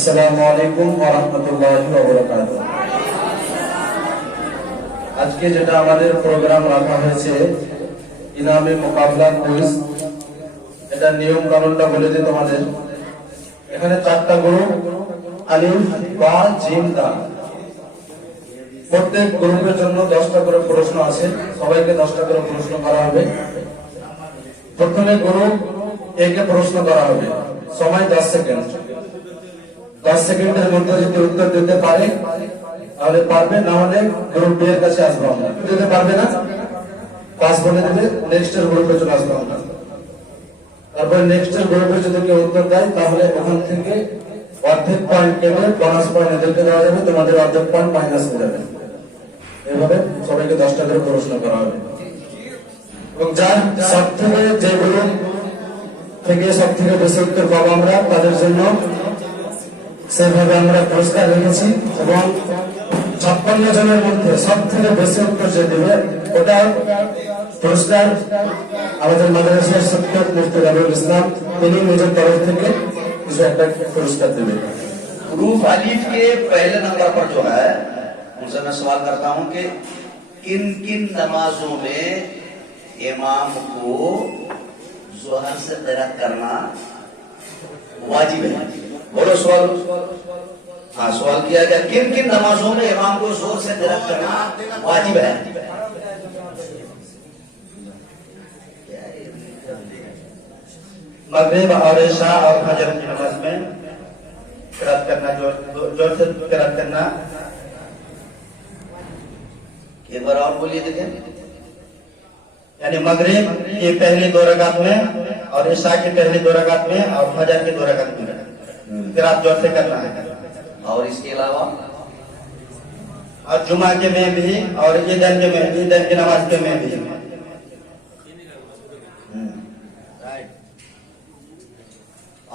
আসসালামু আলাইকুম ওয়া রাহমাতুল্লাহি ওয়া বারাকাতুহু। আজকে যেটা আমাদের প্রোগ্রাম রাখা হয়েছে ইনামে মোকাবলা কুইজ, এটা নিয়ম কানুনটা বলে দিই তোমাদের। এখানে 4টা গ্রুপ, আলিফ বা জিম দাল। প্রত্যেক গ্রুপের জন্য 10টা করে প্রশ্ন আছে, সবাইকে 10টা করে প্রশ্ন করা হবে। প্রথমে গ্রুপ এ কে প্রশ্ন করা হবে, সময় 10 সেকেন্ড। 10 সেকেন্ডের মধ্যে যদি উত্তর দিতে পারে তাহলে পারবে, না হলে গ্রুপ বি এর কাছে আসবো আমরা। দিতে পারবে না, পাস বলে দেবে, নেক্সট এর গ্রুপে চলে আসবো আমরা। তারপরে নেক্সট এর গ্রুপে যদি কেউ উত্তর দেয় তাহলে ওখান থেকে অর্ধেক পয়েন্ট কেটে বোনাস পয়েন্ট এদেরকে দেওয়া যাবে, তোমাদের অর্ধেক পয়েন্ট মাইনাস হয়ে যাবে। এভাবে সবাইকে 10টা করে প্রশ্ন করা হবে। এবং যার সব থেকে যে গ্রুপ থেকে সব থেকে বেশি উত্তর পাবো আমরা, তাদের জন্য সেভাবে আমরা পুরস্কার রেখেছি। এবং 56 জনের মধ্যে সব থেকে বেশি উত্তর যে দেবে ওটা পুরস্কার আমাদের মাদ্রাসার শিক্ষক মুফতি রবিউল ইসলাম, তিনি নিজের তরফ থেকে কিছু একটা পুরস্কার দেবে। ग्रुप अलीफ के पहले नंबर पर जो है उनसे मैं सवाल करता हूं कि किन किन नमाजों में इमाम को जोहर से क़िरात करना वाजिब है? बोलो सवाल। हाँ, सवाल किया गया किन किन नमाजों में इमाम को जोर से क़िरात करना वाजिब है? मगरिब और इशा और फजर की नमाज में क़िरात करना, जोर से क़िरात करना। एक बार और बोलिए देखें। यानी मगरिब की पहली 2 रकात में और इशा की पहली 2 रकात में और फजर की 2 रकात में क़िरात जोर से करना है। और इसके अलावा और जुमा के में भी और ईदन की नमाज के में भी।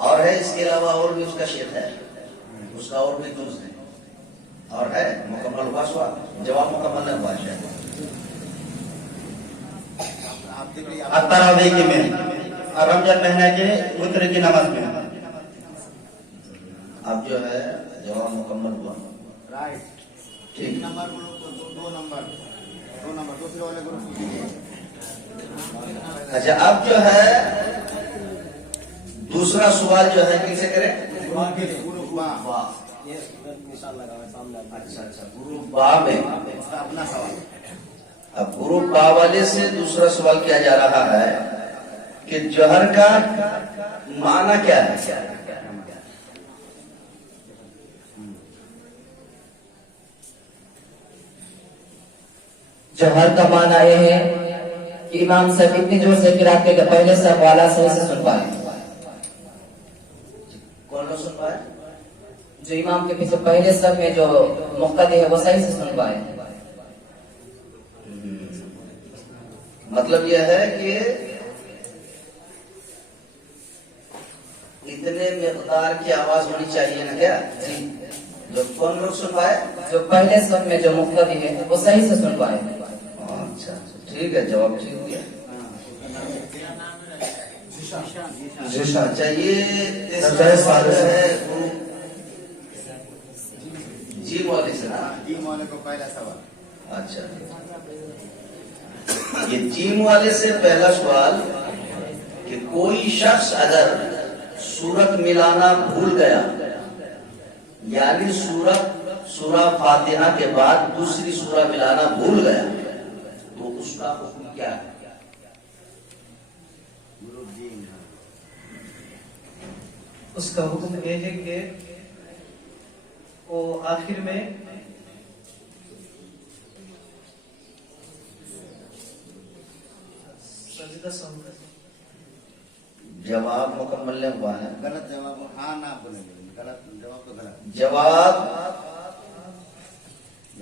और है इसके अलावा और भी उसका शेख है, उसका और भी जुज़ है और है मुकम्मल हुआ सवाल, जवाब मुकम्मल नहीं हुआ शायद। तरावी में और रमजान महीने के वित्र की नमाज में अब जो है जवाब मुकम्मल हुआ। राइट, ठीक। नंबर दो नंबर दूसरे वाले ग्रुप। अच्छा, अब जो है दूसरा सवाल जो है कैसे करें? अच्छा, ग्रुप बा में अपना सवाल। अब ग्रुप बा वाले से दूसरा सवाल किया जा रहा है कि जहर का माना क्या है? जहर का माना यह है कि इमाम साहब इतनी जोर से क़िरात के पहले से वाला सही से सुन पाए। कौन लोग सुन पाए? जो इमाम के पीछे पहले सब में जो मुक्तदी है वो सही से सुन पाए। मतलब यह है कि इतने मिकदार की आवाज होनी चाहिए ना क्या? जो कौन लोग सुन पाए? जो पहले सब में जो मुक्तदी है वो सही से सुन पाए। अच्छा, ठीक है, जवाब ठीक दिया। अच्छा, ये जी वाले से ना, जीम वाले को पहला सवाल। अच्छा, ये जीम वाले से पहला सवाल कि कोई शख्स अगर सूरत मिलाना भूल गया, यानी सूरा फातिहा के बाद दूसरी सूरा मिलाना भूल गया, तो उसका हुक्म क्या है? उसका हुक्म ये है कि वो आखिर में सजदा समझ। जवाब मुकम्मल नहीं हुआ है। गलत जवाब, हाँ ना बोलेंगे, गलत जवाब तो गलत। जवाब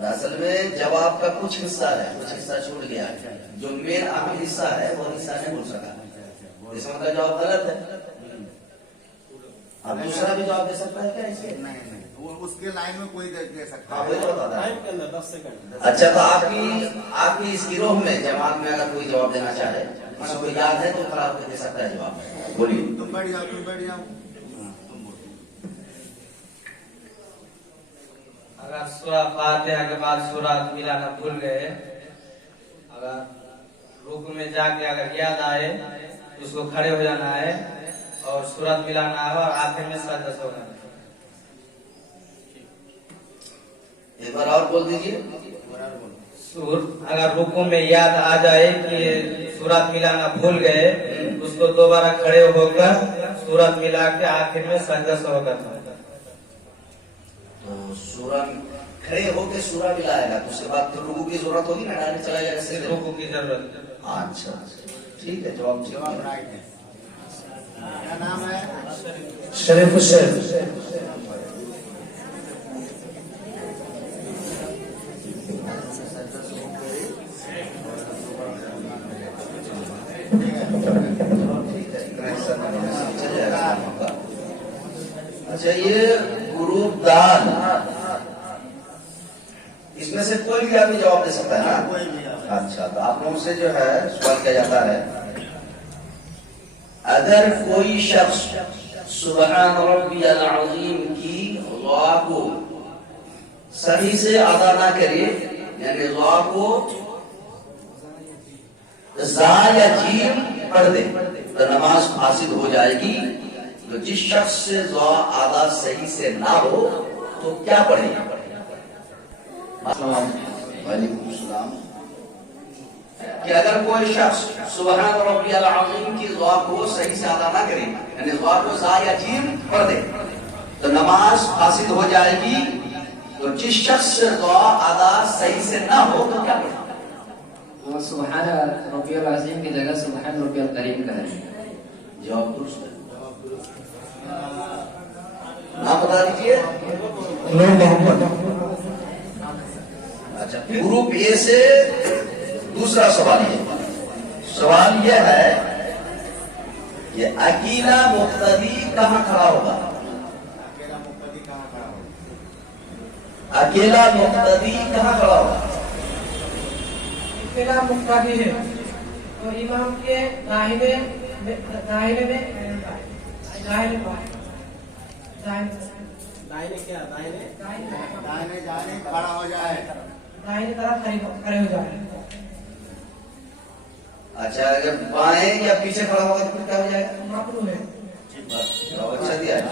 असल में जवाब का कुछ हिस्सा है, कुछ हिस्सा छूट गया है। जो मेन अहम हिस्सा है वो हिस्सा नहीं बोल सका, इसका मतलब जवाब गलत है। अब दूसरा भी जवाब दे सकता है क्या इसे? नहीं, वो उसके लाइन में कोई दे सकता हाँ, है। वही तो बता रहा है। अच्छा, तो आपकी इस गिरोह में जमात में अगर कोई जवाब देना चाहे, किसी को याद है तो खराब दे सकता है जवाब, बोलिए। तुम बैठ जाओ। सूरा फातिहा के बाद सूरत मिलाना भूल गए, अगर रुकू में जाके अगर याद आए तो उसको खड़े हो जाना है और सूरत मिलाना है और आखिर में सजदा होना है। एक बार और बोल दीजिए। अगर रुकू में याद आ जाए कि सूरत मिलाना भूल गए, उसको दोबारा खड़े होकर सूरत मिला के आखिर में सजदा से होगा। तो सूरा खड़े होके सूरा मिलाएगा तो उसके बाद तो रुकू की जरूरत होगी ना, डायरेक्ट चला जाएगा सीधे। रुकू की जरूरत। अच्छा ठीक है, जवाब जवाब राइट है। क्या नाम है? शरीफ हुसैन। अच्छा, ये ग्रुप दाल, इसमें से कोई भी आदमी जवाब दे सकता है ना? कोई भी आप। अच्छा, तो आप लोगों से जो है सवाल किया जाता है, अगर कोई शख्स सुबहान रब्बियल अज़ीम की दुआ को सही से अदा ना करे, यानी दुआ को जा या जीम पढ़ दे तो नमाज फासिद हो जाएगी। तो जिस शख्स से दुआ अदा सही से ना हो तो क्या पढ़े? वालेकुम सलाम। कि अगर कोई शख्स सुबहान रब्बियल अज़ीम की दुआ को सही से अदा ना करे, यानी दुआ को जा या जीम पढ़ दे तो नमाज फासिद हो जाएगी। तो जिस शख्स से दुआ अदा सही से ना हो तो क्या पढ़े? वो सुबहान रब्बियल अज़ीम की जगह सुबहान रब्बियल करीम करें। जवाब दुरुस्त है। नाम बता दीजिए। नूर मोहम्मद। अच्छा, ग्रुप ए से दूसरा सवाल यह है कि अकीला मुक्तदी कहाँ खड़ा होगा? अकेला मुक्तदी कहाँ खड़ा होगा? अकेला मुक्तदी कहाँ खड़ा होगा? अकेला मुक्तदी है तो इमाम के दाहिने में दाहिने क्या दाहिने जाने खड़ा हो जाए। दाहिने तरफ खड़े हो जाए। अच्छा, अगर बाएं या पीछे खड़ा होगा तो फिर क्या हो जाएगा? माकरूह है। जवाब अच्छा दिया है।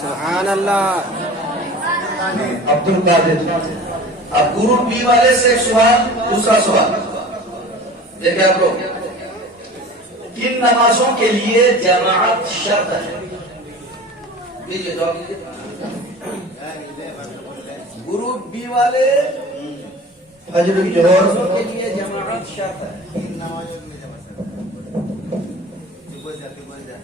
सुभान अल्लाह। अब्दुल कादिर। अब ग्रुप बी वाले से एक सवाल, दूसरा सवाल देखिए आप लोग, किन नमाजों के लिए जमाअत शर्त है? दीजिए जवाब दीजिए। ग्रुप बी वाले फजर की जोहर के लिए जमाअत शर्त है। तीन नमाजों में जमा सर। बोल जा।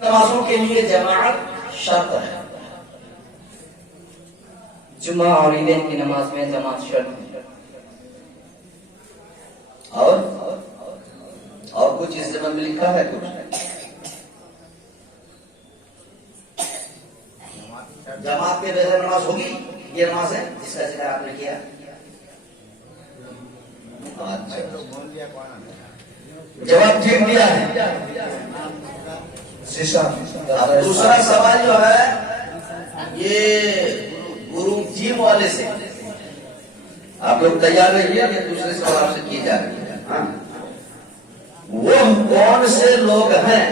नमाजों के लिए जमाअत शर्त है। जुमा और ईदें की नमाज में जमात शर्त है। और कुछ इस जमात में लिखा है कुछ? जमात के बगैर नमाज होगी? ये नमाज है जिसका जिक्र आपने किया। अच्छा, बोल दिया कौन है? जवाब ठीक दिया है। शीशा। अब दूसरा सवाल जो है ये गुरु जीम वाले से, आप लोग तैयार रहिए, ये दूसरे सवाल से किए जा रही है। हाँ? वो कौन से लोग हैं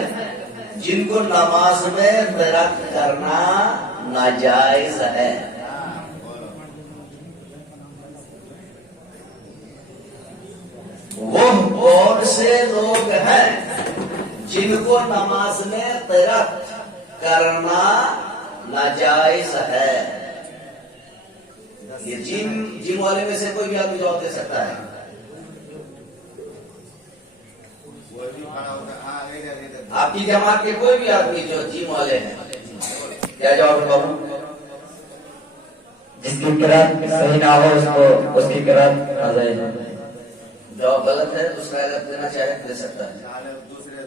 जिनको नमाज में तर्क करना नाजायज है? वो कौन से लोग हैं जिनको नमाज में तर्क करना नाजायज है? ये जिम वाले में से कोई भी आदमी जवाब दे सकता है। वो भी खड़ा होगा। हाँ, इधर। आपकी जमात के कोई भी आदमी जो जिम वाले हैं, क्या जवाब है बाबू? जिसकी किरात सही ना हो उसकी किरात नाजायज है। जवाब गलत है, दूसरा अगर देना चाहे दे सकता है। साले दूसरे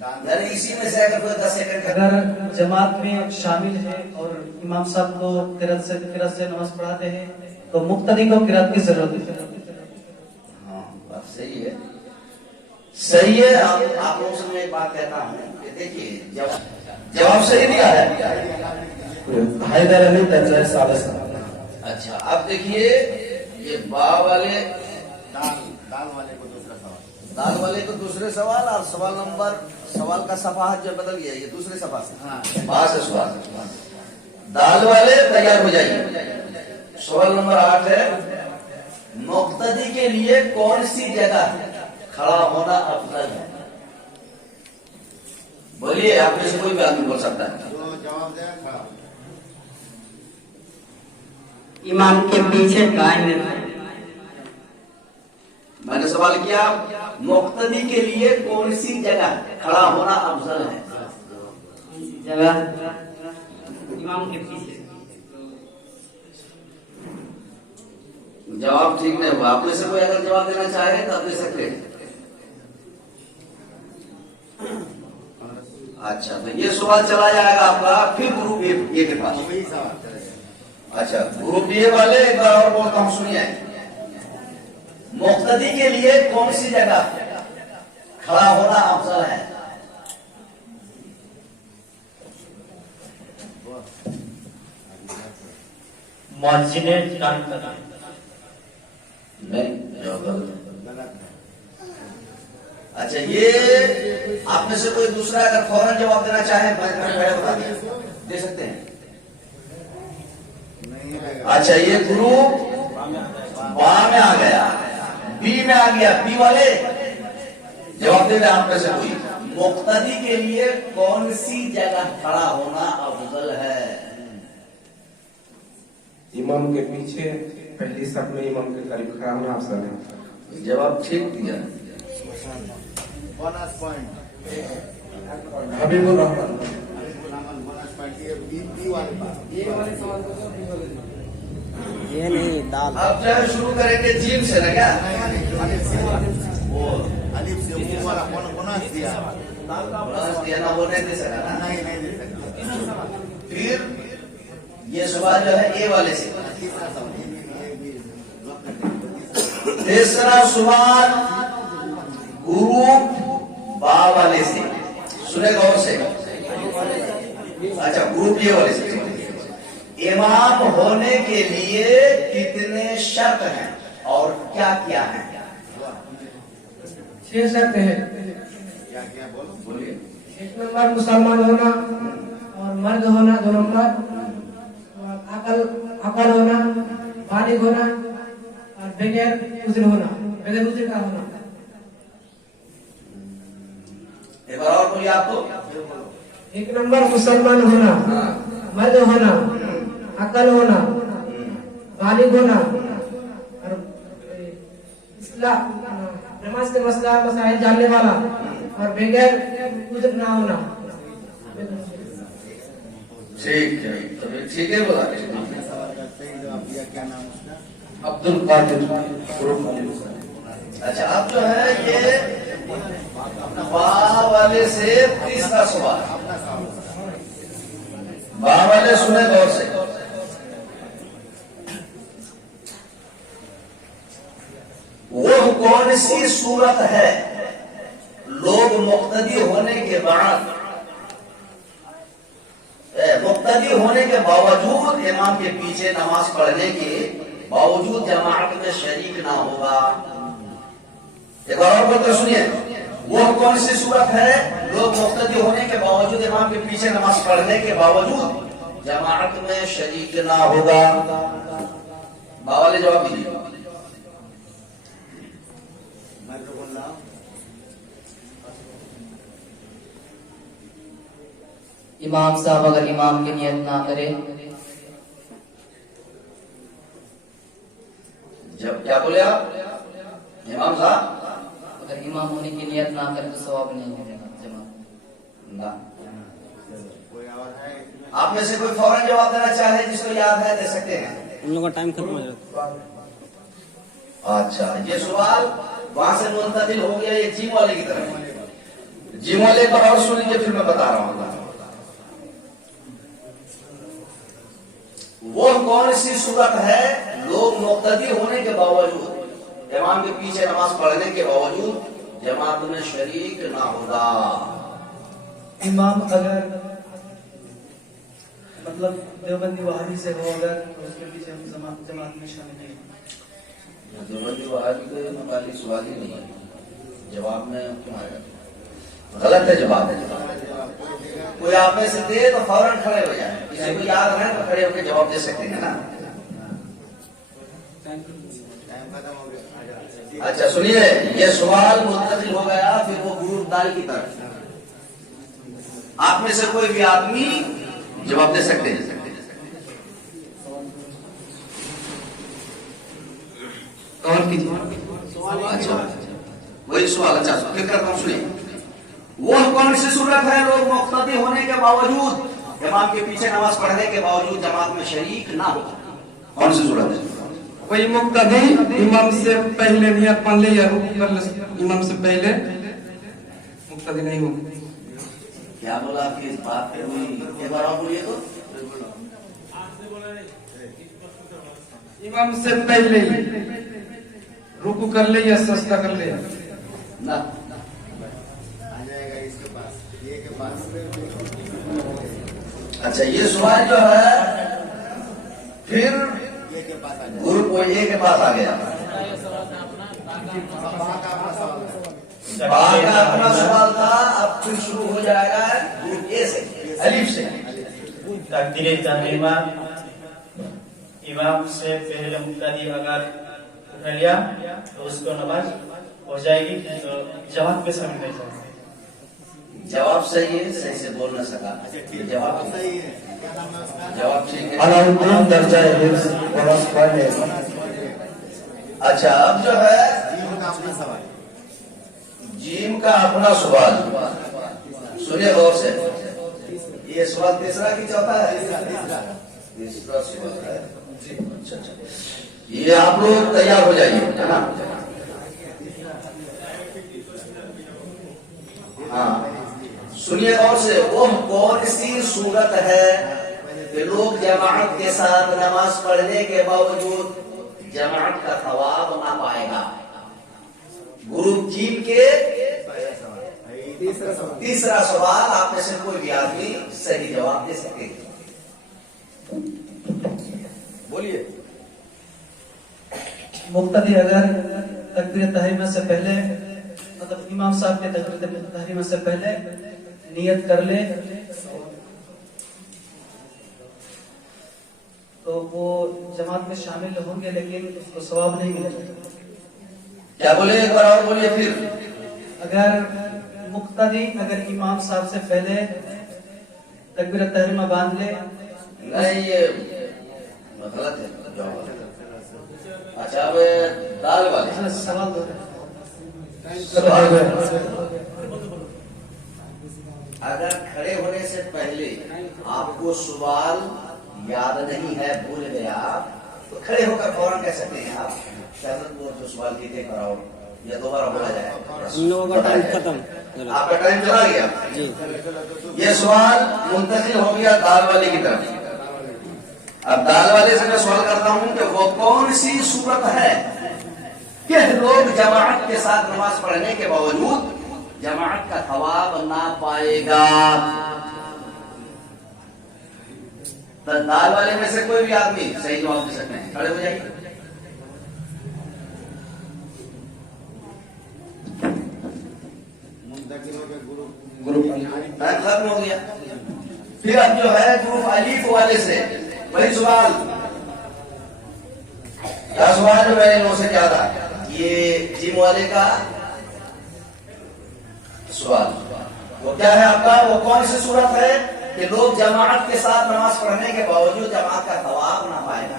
दान यानी इसी में से अगर कोई 10 सेकंड का अगर जमात में शामिल है और इमाम साहब को किरात से नमाज पढ़ाते हैं तो मुक्तदी को किरात की जरूरत है। हाँ, बात सही है, सही है। आप लोगों से मैं एक बात कहता हूँ कि देखिए, जवाब सही दिया है। हैदर अली तंजय सालस। अच्छा, अब देखिए ये बा वाले दाल वाले को दूसरा सवाल। दाल वाले को दूसरे सवाल और सवाल का सफाहत जो बदल गया, ये दूसरे सफा से हाँ। वहां से सवाल। दाल वाले तैयार हो जाइए। सवाल नंबर 8 है, मुक्तदी के लिए कौन सी जगह खड़ा होना अफजल है? बोलिए, आप में से कोई भी आदमी बोल सकता है। जो जवाब दे खड़ा। इमाम के पीछे दाएं। मैंने सवाल किया, मुक्तदी के लिए कौन सी जगह खड़ा होना अफजल है? जगह इमाम के पीछे। जवाब ठीक नहीं हुआ। आप में से कोई अगर जवाब देना चाहे तो आप दे सकते हैं। अच्छा, तो ये सवाल चला जाएगा आपका फिर ग्रुप ए के पास। वही सवाल चलेगा। अच्छा, ग्रुप ए वाले एक बार और बोलता हूं, सुनिए। मुक्तदी के लिए कौन सी जगह खड़ा होना अफजल है? मस्जिद नहीं, जवाब गलत है। गलत है। अच्छा, ये आप में से कोई दूसरा अगर फौरन जवाब देना चाहे पहले बता दें, दे सकते हैं। नहीं रहेगा। अच्छा, ये ग्रुप बा में आ गया, बी में आ गया। बी वाले जवाब दे रहे आप में से कोई, मुक्तदी के लिए कौन सी जगह खड़ा होना अफजल है? इमाम के पीछे पहली सब में इमाम के करीब खड़ा होना अफजल है। जवाब ठीक दिया। Bonus point. Habibur Rahman. Bonus point ये बी वाले बात। ये वाले सवाल को तो बी वाले दिए। ये नहीं दाल। अब जो है शुरू करेंगे जीम से ना क्या? अलिफ से वो वाला बोनस दिया। बोनस दिया ना, वो नहीं दे सका ना। नहीं दे सकता। फिर ये सवाल जो है ए वाले से। तीसरा सवाल ये भी तीसरा सवाल ग्रुप बा वाले से। सुने गौर से। अच्छा, ग्रुप ए वाले से। इमाम होने के लिए कितने शर्त हैं और क्या क्या है? 6 शर्त है। क्या क्या बोलो। बोलिए। 1 नंबर मुसलमान होना और मर्द होना 2 नंबर, और अकल होना, बालिग होना और बगैर उज्र होना, बगैर उज्र का होना। एक बार और बोलिए आपको। 1 नंबर मुसलमान होना, मर्द होना, अकल होना, बालिग होना और इस्लाम नमाज के मसला मसाइल जानने वाला और बगैर उज्र ना होना। ठीक है, तभी ठीक है बोला। सवाल का सही जवाब दिया। क्या नाम उसका? अब्दुल कादिर ग्रुप। अच्छा, अब जो है ये बा वाले से तीसरा सवाल। अपना सवाल। बा वाले सुने गौर से। वो कौन सी सूरत है लोग मुक्तदी होने के बाद, मुक्तदी होने के बावजूद इमाम के पीछे नमाज पढ़ने के बावजूद जमात में शरीक ना होगा? एक बार और बोलकर सुनिए। वो कौन सी सूरत है लोग मुक्तदी होने के बावजूद इमाम के पीछे नमाज पढ़ने के बावजूद जमात में शरीक ना होगा? बावाले जवाब दीजिए। मैं तो बोल रहा हूँ इमाम साहब अगर इमाम की नियत ना करे, जब क्या बोले आप? इमाम साहब अगर इमाम होने की नियत ना करे तो सवाब नहीं मिलेगा जमा। ना। कोई और है इसमें? आप में से कोई फौरन जवाब देना चाहे जिसको याद है, दे सकते हैं। उन लोगों का टाइम खत्म हो जाता है। अच्छा, ये सवाल वहां से मुंतकिल हो गया ये जिम वाले की तरफ। जिम वाले पर और सुन लीजिए, फिर मैं बता रहा हूँ। वो कौन सी सूरत है लोग मुक्तदी होने के बावजूद, इमाम के पीछे नमाज पढ़ने के बावजूद जमात में शरीक ना होगा? इमाम अगर मतलब देवबंदी वहाबी से हो अगर तो उसके पीछे हम जमात में शामिल नहीं हैं। देवबंदी वहाबी को मकाली सवाल ही नहीं है, जवाब में क्यों आएगा? गलत है जवाब। कोई आप में से दे तो फौरन खड़े हो जाए, किसी को याद है तो खड़े होकर जवाब दे सकते हैं ना। अच्छा सुनिए, ये सवाल मुंतकिल हो गया फिर वो ग्रुप दाल की तरफ। आप में से कोई भी आदमी जवाब दे सकते हैं। और कीजिए। अच्छा वही सवाल। अच्छा फिर करता हूँ, सुनिए। वो कौन सी सूरत है लोग मुक्तदी होने के बावजूद, इमाम के पीछे नमाज पढ़ने के बावजूद जमात में शरीक ना हो? कौन सी सूरत है? कोई मुक्तदी इमाम से पहले नियत मान ले या रुकू कर ले, इमाम से पहले मुक्तदी नहीं होगी। क्या बोला आपकी इस बात पे हुई? एक बार और बोलिए तो। इमाम से पहले रुकू कर ले या सजदा कर ले ना। अच्छा ये सवाल जो है फिर गुरु कोई ए के पास आ गया, बाका अपना सवाल था, अब फिर शुरू हो जाएगा ग्रुप ए से, अलीफ से। तकदीर तहरीमा, इमाम से पहले मुक्तदी अगर उठा लिया तो उसको नमाज हो जाएगी, तो जमात में शामिल नहीं जाएगा। जवाब सही है, सही से बोल न सका। जवाब सही है, जवाब ठीक है। अलाउद्दीन दर्जा हिफ्ज बरस पढ़े। अच्छा अब जो है जीम का अपना सवाल सुनिए गौर से। ये सवाल तीसरा की चौथा है? तीसरा सवाल है। अच्छा अच्छा, ये आप लोग तैयार हो जाइए, है ना? हाँ सुनिए गौर से। वो कौन सी सूरत है कि लोग जमात के साथ नमाज पढ़ने के बावजूद जमात का थवाब ना पाएगा? ग्रुप जीम के तीसरा सवाल। आप में से कोई भी आदमी सही जवाब दे सके, बोलिए। मुक्तदी अगर तकबीर तहरीमा से पहले, मतलब इमाम साहब के तकबीर तहरीमा से पहले नियत कर ले तो वो जमात में शामिल होंगे, लेकिन उसको सवाब नहीं मिलेगा। क्या बोले? एक बार और बोलिए फिर। अगर मुक्तदी अगर इमाम साहब से पहले तकबीर तहरीमा बांध ले, नहीं ये गलत है जवाब। अच्छा अब दाल वाले सवाल अगर खड़े होने से पहले आपको सवाल याद नहीं है, भूल गया, तो खड़े होकर फौरन कह सकते हैं आप वो जो सवाल किए कराओ या दोबारा बोला जाए। आपका टाइम चला गया जी। ये सवाल मुंतकिल हो गया दाल वाले की तरफ। अब दाल वाले से मैं सवाल करता हूं कि वो कौन सी सूरत है कि लोग जमात के साथ नमाज पढ़ने के बावजूद जमात का थवाब ना पाएगा? तो दाल वाले में से कोई भी आदमी सही जवाब दे सकते हैं, खड़े हो जाइए। ग्रुप खत्म हो गया। फिर अब जो है ग्रुप अलीफ वाले से वही सवाल, क्या सवाल जो मैंने लोगों से क्या था, ये जिम वाले का सवाल वो क्या है आपका? वो कौन सी सूरत है कि लोग जमात के साथ नमाज पढ़ने के बावजूद जमात का थवाब ना पाएगा?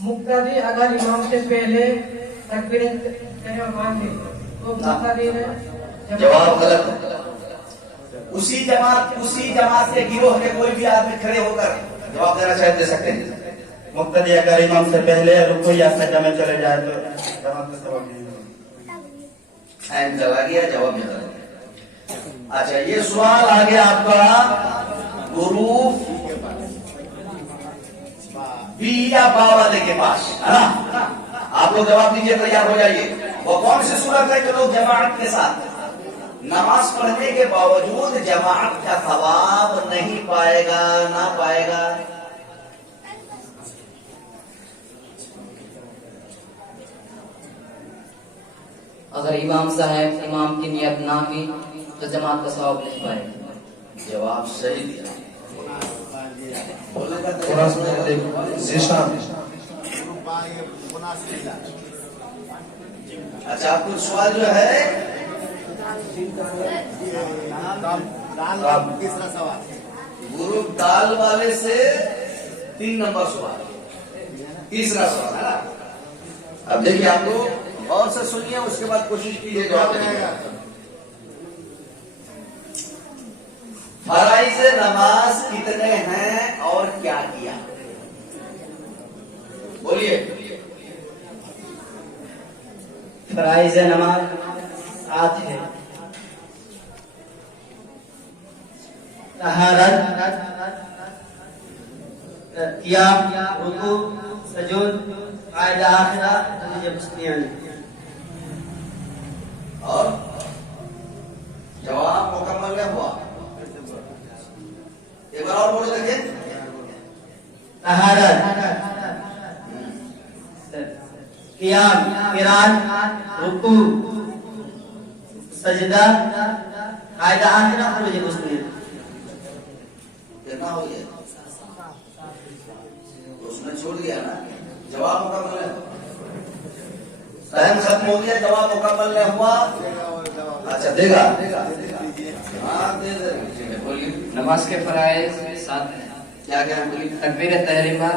मुक्तदी अगर इमाम से पहले तकबीर तहरीमा बांध ले तो मुक्तदी ने जवाब गलत है। उसी जमात के गिरोह के कोई भी आदमी खड़े होकर जवाब देना चाहे दे सकते हैं। मुक्तदी अगर इमाम से पहले रुकू या सजदा में चले जाए तो जमात का सवाब नहीं होगा। टाइम चला गया, जवाब भी गलत है। अच्छा ये सवाल आ गया आपका ग्रुप बी या बा वाले के पास, है ना? आप लोग जवाब दीजिए, तैयार हो जाइए। वो कौन सी सूरत है कि लोग जमात के साथ नमाज पढ़ने के बावजूद जमात का सवाब नहीं पाएगा, ना पाएगा? अगर इमाम साहब इमाम की नियत ना की तो जमात का सवाब नहीं पाएगा। जवाब सही दिया। थोड़ा सा जीशान। अच्छा, आपको सवाल जो है तीसरा सवाल ग्रुप दाल वाले से 3 नंबर सवाल, तीसरा सवाल है ना। अब देखिए, आप लोग और से सुनिए, उसके बाद कोशिश कीजिए जवाब देने का। फराइज नमाज कितने हैं और क्या किया? बोलिए। फराइज नमाज 7 है। तहारत, क़ियाम, रुकू, सजूद, कायदा आखिरा, और जवाब मुकम्मल नहीं हुआ। एक बार और बोल देखिए। तहारत, क़ियाम, क़िरात, रुकू, सजदा, कायदा आखिरा, कितना हो गया? तो उसने छोड़ दिया ना। जवाब मुकम्मल है, टाइम खत्म हो गया, जवाब मुकम्मल नहीं हुआ। अच्छा, देगा? हाँ, दे दे। बोलिए। नमाज के फराइज 7 हैं। क्या क्या है? बोलिए। तकबीर तहरीमा,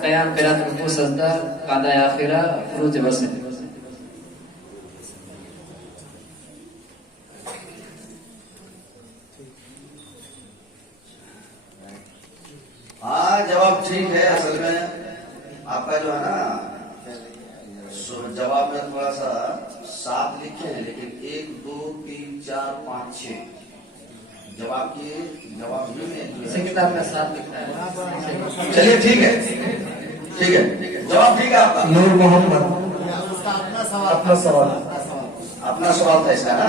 क़याम, क़िरात, रुकू, सजदा, कायदा आखिरा, फुरूज वस्ल। हाँ, जवाब ठीक है। असल में आपका जो है ना, जवाब में थोड़ा सा 7 लिखे हैं, लेकिन 1 2 3 4 5 6 जवाब में इसी किताब में 7 लिखा है। चलिए, ठीक है, ठीक है, जवाब ठीक है आपका। नूर मोहम्मद, अपना सवाल था इसका ना।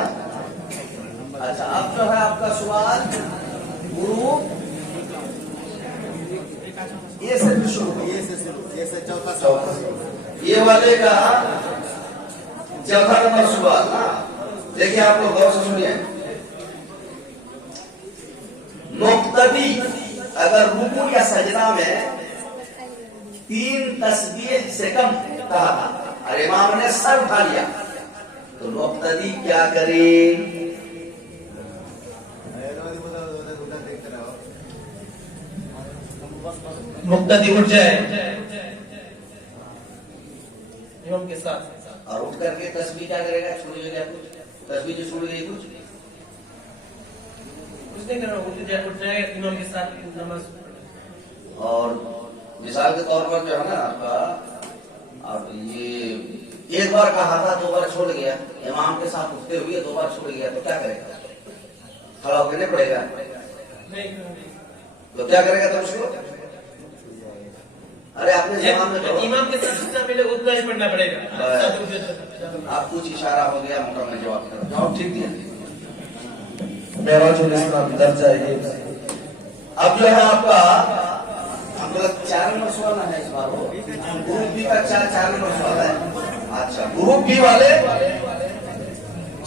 अच्छा, अब जो है आपका सवाल गुरु ये से शुरू हो। ये से चौथा ये वाले का चौथा नंबर सवाल ना। देखिए, आप लोग गौर से सुनिए। मुक्तदी अगर रुकू या सजदा में 3 तस्बीह से कम कहा था और इमाम ने सर उठा लिया, तो मुक्तदी क्या करे? मुक्तदी उठ जाए इमाम के साथ, और उठ करके तस्बीह क्या करेगा? छोड़ देगा कुछ तस्बीह जो छोड़ गई कुछ नहीं करना, उठ जाएगा इमाम के साथ नमाज। और मिसाल के तौर पर जो है ना आपका, अब ये एक बार कहा था, 2 बार छोड़ गया, इमाम के साथ उठते हुए 2 बार छोड़ गया, तो क्या करेगा? खड़ा होकर नहीं पड़ेगा? तो क्या करेगा तब उसको? अरे अपने जवाब में करो। इमाम के साथ जितना पहले उतना ही पढ़ना पड़ेगा। आप कुछ इशारा हो गया, मुकम्मल जवाब करो। जवाब ठीक दिया। मेराजुल इस्लाम दर्जा ये। अब जो है आपका, हम लोग 4 नंबर सवाल है इस बार। ग्रुप बी का 4 नंबर सवाल है। अच्छा, ग्रुप बी वाले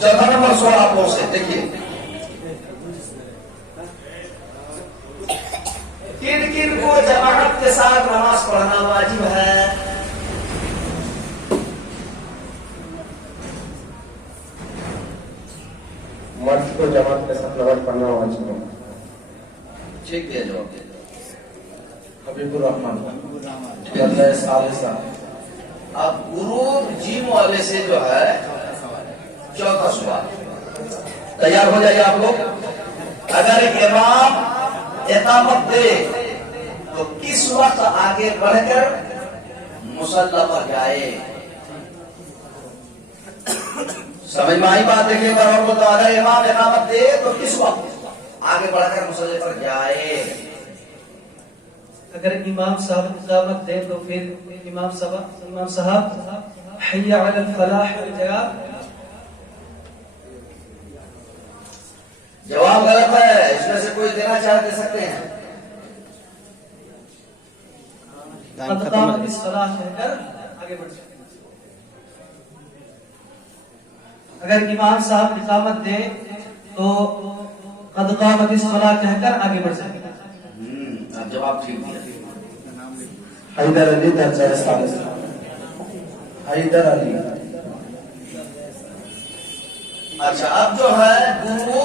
4 नंबर सवाल आप लोग से देखिए। किन को जमात के साथ नमाज पढ़ना वाजिब है? मर्द को जमात के साथ नमाज पढ़ना वाजिब है। ठीक दिया जवाब। हबीबुर रहमान, दर्जा सालिसा। अब ग्रुप जी वाले से जो है 4था सवाल, तैयार हो जाइए आप लोग। अगर इमाम इकामत दे तो किस वक्त आगे बढ़कर मुसल्ला पर जाए? समझ में आई बात? देखिए, और बोलता, अगर इमाम इकामत दे तो किस वक्त आगे बढ़कर मुसल्ले पर जाए? अगर इमाम साहब इकामत दे तो फिर इमाम साहब हय्या अलल फलाह जवाब गलत है, इसमें से कोई देना चाहे दे सकते हैं। कद सलाह कहकर आगे बढ़ सकते हैं। अगर इमाम साहब इकामत दे तो कद कामत सलाह कहकर आगे बढ़ सकते हैं। अब जवाब ठीक दिया। हैदर अली दर्जा सालिस। हैदर अली। अच्छा, अब जो है गुरु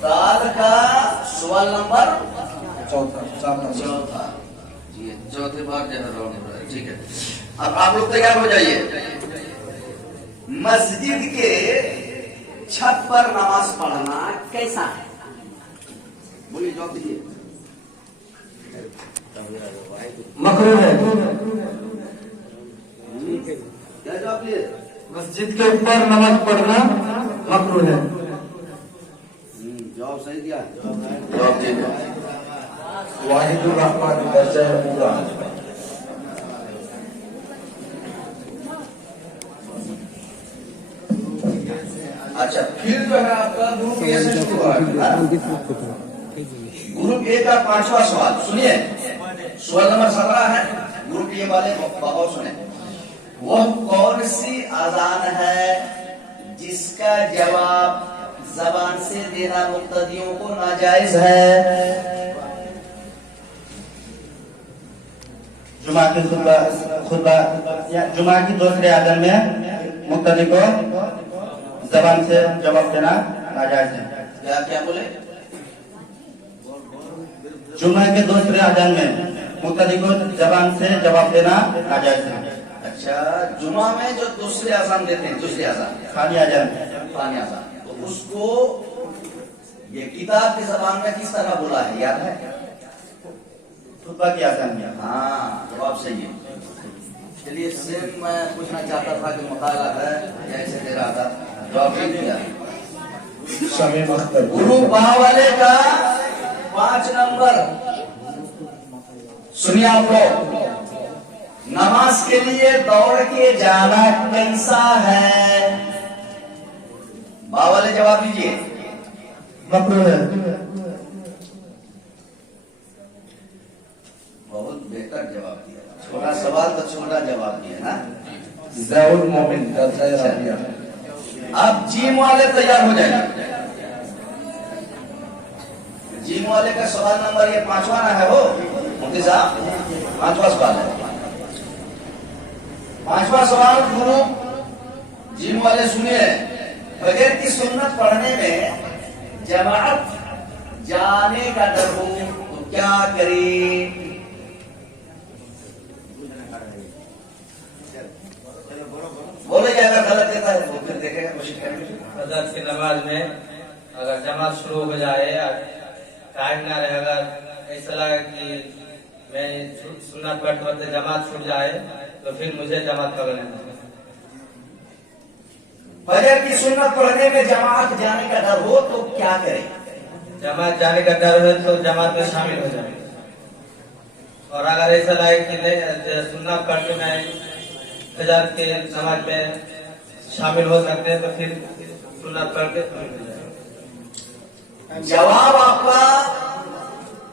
दाल का सवाल नंबर चौथा। जी, चौथे बार जो है ठीक है। अब आप लोग तैयार हो जाइए। मस्जिद के छत पर नमाज पढ़ना कैसा है? बोलिए, जवाब दीजिए। मकरूह है। क्या जवाब दिए? मस्जिद के ऊपर नमाज पढ़ना मकरूह है। जवाब सही दिया। जवाब ठीक है। वाहिदुर रहमान दर्जा पूरा। अच्छा, फिर जो है आपका ग्रुप ए से शुरू हुआ है। ग्रुप ए का 5वां सवाल सुनिए। सवाल नंबर 17 है। ग्रुप ए वाले बहुत सुने। वह कौन सी अजान है जिसका जवाब जबान से देना मुक्तदियों को नाजायज है? जुमा की खुतबा या जुमा की दूसरे अज़ान में मुक्तदी को जबान से जवाब देना नाजायज है। क्या क्या बोले? जुमा के दूसरे अज़ान में मुक्तदी को जबान से जवाब देना नाजायज है। अच्छा, जुमा में जो दूसरे अजान देते हैं, दूसरे अजान खाली अज़ान पानी अजान, तो उसको ये किताब की जबान में किस तरह बोला है, याद है? खुतबा की अज़ान में। हाँ, जवाब सही है। चलिए, सेम मैं पूछना चाहता था कि मुताला है या ऐसे दे रहा था। जवाब ठीक दिया। शमीम अख्तर। गुरु वाले का 5 नंबर सुनिए आप लोग। नमाज के लिए दौड़ के जाना कैसा है? बावाले जवाब दीजिए। मकरूह है। बहुत बेहतर जवाब दिया। छोटा सवाल तो छोटा जवाब दिया ना। ज़ाउल मोमिन दर्जा राबिया। अब जिम वाले तैयार हो जाएंगे। जिम वाले का सवाल नंबर ये 5वां ना है वो मुफ्ती साहब, 5वां सवाल है। 5वां सवाल गुरु जिम वाले सुनिए। फजर की सुन्नत पढ़ने में जमात जाने का डर हो तो क्या करे? बोले कि अगर गलत देता है तो फिर देखेगा, कोशिश करेंगे। फजर की नमाज में अगर जमात शुरू हो जाए, टाइम ना रहेगा, ऐसा लगा कि मैं सुन्नत पढ़ते पढ़ते जमात छूट जाए तो फिर मुझे जमात पकड़ना है। फजर की सुन्नत पढ़ने में जमात जाने का डर हो तो क्या करे? जमात जाने का डर है तो जमात में शामिल हो जाए। और अगर ऐसा लगे कि नहीं सुन्नत पढ़ते मैं फजर के नमाज में शामिल हो सकते हैं तो फिर सुन्नत पढ़ के शामिल हो जाए। जवाब आपका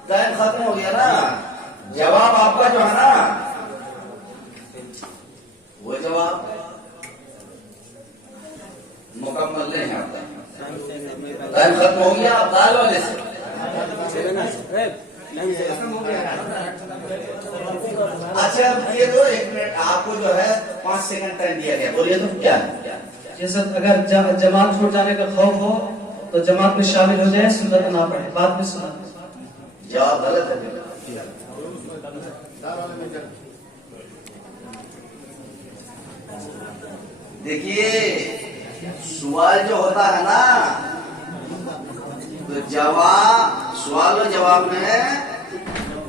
टाइम खत्म हो गया ना। जवाब आपका जो है ना, वो जवाब मुकम्मल नहीं है आपका। टाइम खत्म हो गया। आप दाल वाले से अच्छा, ये तो 1 मिनट आपको जो है 5 सेकंड टाइम दिया गया। बोलिए तो क्या है? जैसे अगर जमात छूट जाने का खौफ हो तो जमात में शामिल हो जाए, सुन्नत ना पढ़े, बाद में सुन्नत। जवाब गलत है। देखिए, सवाल जो होता है ना, तो जवाब सवाल और जवाब में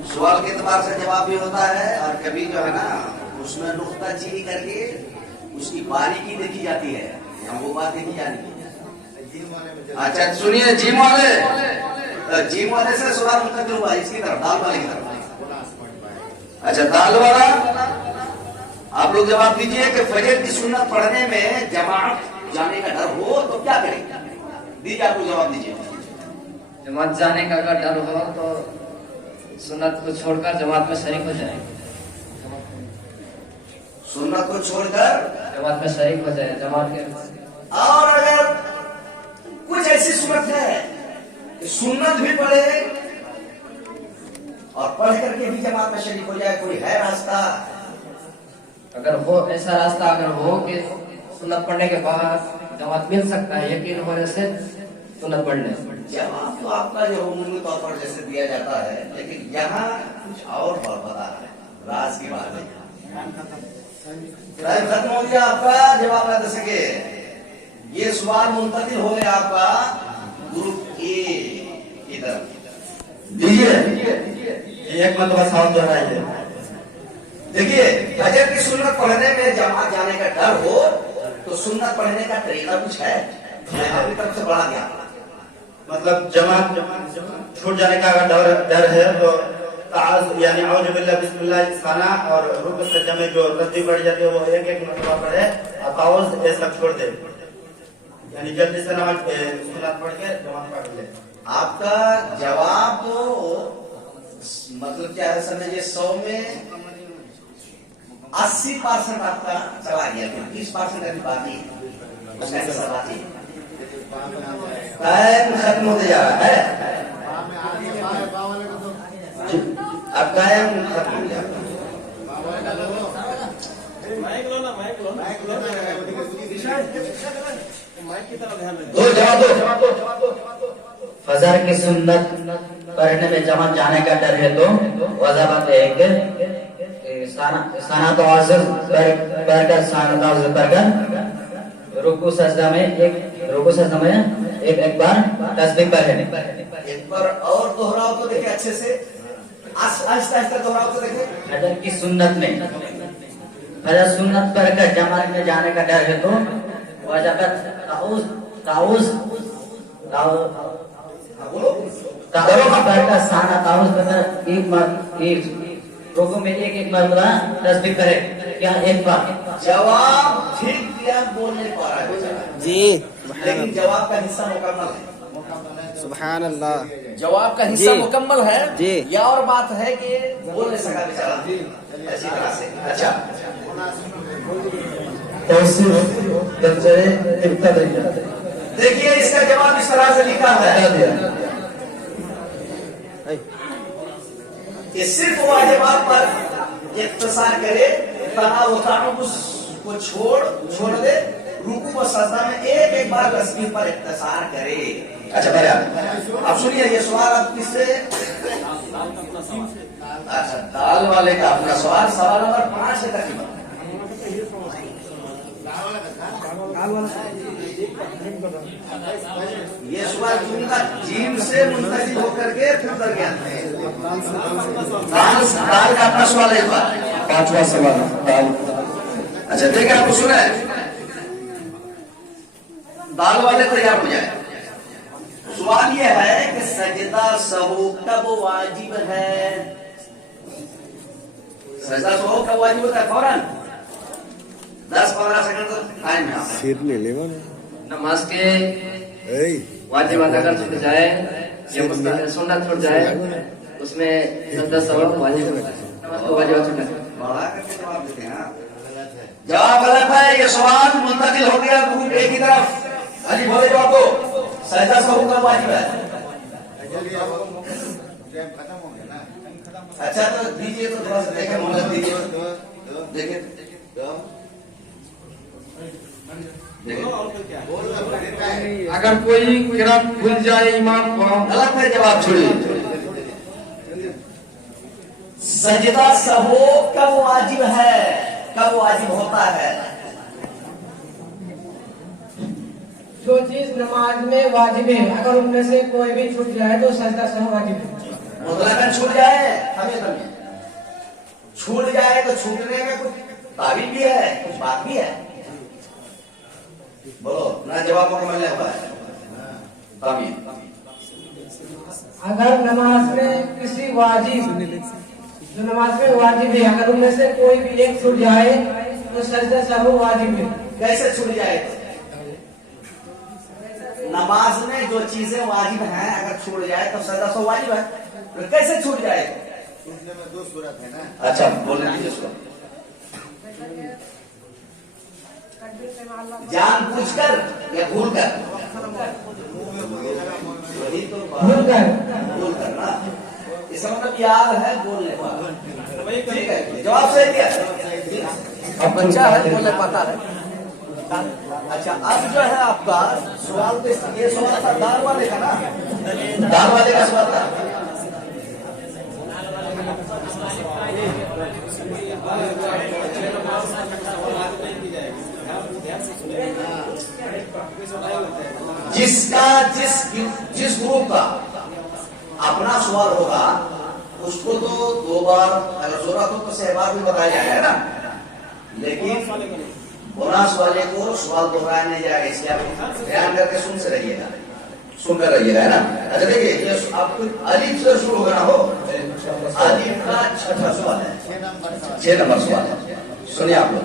सवाल के एतबार से जवाब भी होता है, और कभी जो है ना उसमें नुक्ता चीनी करके उसकी बारीकी देखी जाती है, या वो बात देखी जाती है। अच्छा सुनिए, जिम वाले से सवाल मुंतकिल हुआ इसकी तरफ, दाल वाले की तरफ। अच्छा, दाल वाला आप लोग जवाब दीजिए कि फजर की सुन्नत पढ़ने में जमात जाने का डर हो तो क्या करें? दीजिए, आपको जवाब दीजिए। जमात जाने का अगर डर हो तो सुन्नत को छोड़कर जमात में शरीक हो जाए। सुन्नत को छोड़कर जमात में शरीक हो जाए, जमात के। और अगर कुछ ऐसी सूरत है कि सुन्नत भी पढ़े और पढ़ करके भी जमात में शरीक हो जाए, कोई है रास्ता? अगर हो ऐसा रास्ता अगर हो कि सुन्नत पढ़ने के बाद जमात मिल सकता है, यकीन होने से सुन्नत पढ़ ले। जवाब तो आपका जो उम्मीद तौर पर जैसे दिया जाता है, लेकिन यहाँ कुछ और बता है, राज की बात है। टाइम खत्म हो गया आपका, जवाब ना दे सके। ये सवाल मुंतकिल हो गया आपका ग्रुप ए की तरफ। दीजिए एक मतलब साउंड दोहराइए। देखिए, फजर की सुन्नत पढ़ने में जमात जाने का डर हो तो सुन्नत पढ़ने का तरीका कुछ है? अपनी तरफ से बढ़ा दिया। मतलब जमात छूट जाने का अगर डर है तो ताज यानी औज़ु बिल्लाहि बिस्मिल्लाह खाना और रुकू सज्जा में जो तस्बीह पढ़ी जाती है वो एक एक मरतबा पढ़े और ताउज़ ये सब छोड़ दे, यानी जल्दी से नमाज सुन्नत पढ़ के जमात पढ़ ले। आपका जवाब तो मतलब क्या है, समझिए 100 में 80% आपका चला गया, 20% अभी बाकी है, उसका हिस्सा बाकी है। टाइम खत्म होते जा रहा है, अब टाइम खत्म हो गया। दो जवाब दो। फजर की सुन्नत पढ़ने में जमात जाने का डर है तो वज़ाबत एक साना तवाज़ुन पढ़कर साना तवाज़ुन पढ़कर रुकू सजदा में एक बार तस्बीह पढ़े। एक बार और दोहराओ तो देखिए अच्छे से, आहिस्ता आहिस्ता दोहराओ तो देखिए। फजर की सुन्नत में फजर सुन्नत पढ़कर जमात में जाने का डर है तो वज़ाबत ताउज़ पढ़कर साना ताउज़ पढ़कर एक रुकू में एक मरतबा तस्बीह करे। क्या एक बार? जवाब ठीक दिया, बोल नहीं पा रहा है जी, लेकिन जवाब का हिस्सा मुकम्मल है। सुभान अल्लाह। जवाब का हिस्सा जी। मुकम्मल है जी। यह और बात है कि बोल नहीं सका बेचारा ऐसी तरह से। अच्छा, देखिए इसका जवाब इस तरह से लिखा है कि सिर्फ वाजिबात पर इख्तिसार करे, को छोड़ दे, रुकू व सजदा में एक एक बार तस्बीह पर इख्तिसार करे। अच्छा बढ़िया, अब सुनिए ये सवाल आप किससे? अच्छा, दाल वाले का अपना सवाल नंबर 5 से तकरीबन। ये सवाल चुनगा जीम से मुंतजिम होकर के फिर कर गया। दाल का अपना सवाल है, 5वां सवाल दाल। अच्छा देखिए, आपको सुना है, दाल वाले तैयार हो जाए। सवाल यह है कि सजदा सहू कब वाजिब है? सजदा सहू कब वाजिब होता है? फौरन 10-15 सेकंड तक टाइम है। सिर ले ले नमाज के वाजिबात अगर छूट जाए या सुन्नत छूट जाए उसमें सजदा सहू वाजिब होता है। नमाज को वाजिबात छूट जाए, बढ़ा करके जवाब देते हैं। जवाब गलत है, ये सवाल मुंतकिल हो गया ग्रुप ए की तरफ। अजी बोले जवाब दो, सजदा सहू का वाजिब है। अच्छा तो दीजिए, तो थोड़ा सा देखें, मोहम्मद दीजिए, देखिए अगर कोई किरात भूल जाए इमाम को, गलत है जवाब, छोड़िए। सजदा सहू कब वाजिब है, कब वाजिब होता है? जो चीज नमाज में वाजिब है अगर उनमें से कोई भी छूट जाए तो सजदा सहू वाजिब है। मुतलकन छूट जाए, हमें छूट जाए तो छूटने में कुछ ताबीर भी है, कुछ बात भी है। बोलो ना, जवाब मुकम्मल नहीं हुआ है। ताबीर अगर नमाज में किसी वाजिब, जो नमाज में वाजिब है अगर उनमें से कोई भी एक छूट जाए तो सजदा सहू वाजिब है। कैसे छूट जाए? नमाज में जो चीजें वाजिब हैं अगर छूट जाए तो सजा तो वाजिब है, फिर कैसे छूट जाए? उसमें में 2 सूरत है ना। अच्छा बोलने दीजिए उसको। जानबूझकर या भूलकर? वही तो भूलकर ना, इसका मतलब याद है बोलने वाला। ठीक है, जवाब सही दिया। अब बच्चा है बोलने पाता है। अच्छा अब जो है आपका सवाल, तो ये सवाल था दाल वाले का ना, दाल वाले का सवाल था। जिसका जिस ग्रुप का अपना सवाल होगा उसको तो 2 बार अगर जरूरत हो तो 6 बार भी बताया जाएगा ना, लेकिन बोनस वाले को सवाल दोहराया नहीं जाएगा, इसलिए आप ध्यान करके सुनकर रहिएगा, है ना। अच्छा देखिए, ये आपको अलीफ से शुरू होना हो, अलीफ का 6ठा सवाल है, 6 नंबर सवाल है। सुनिए आप लोग,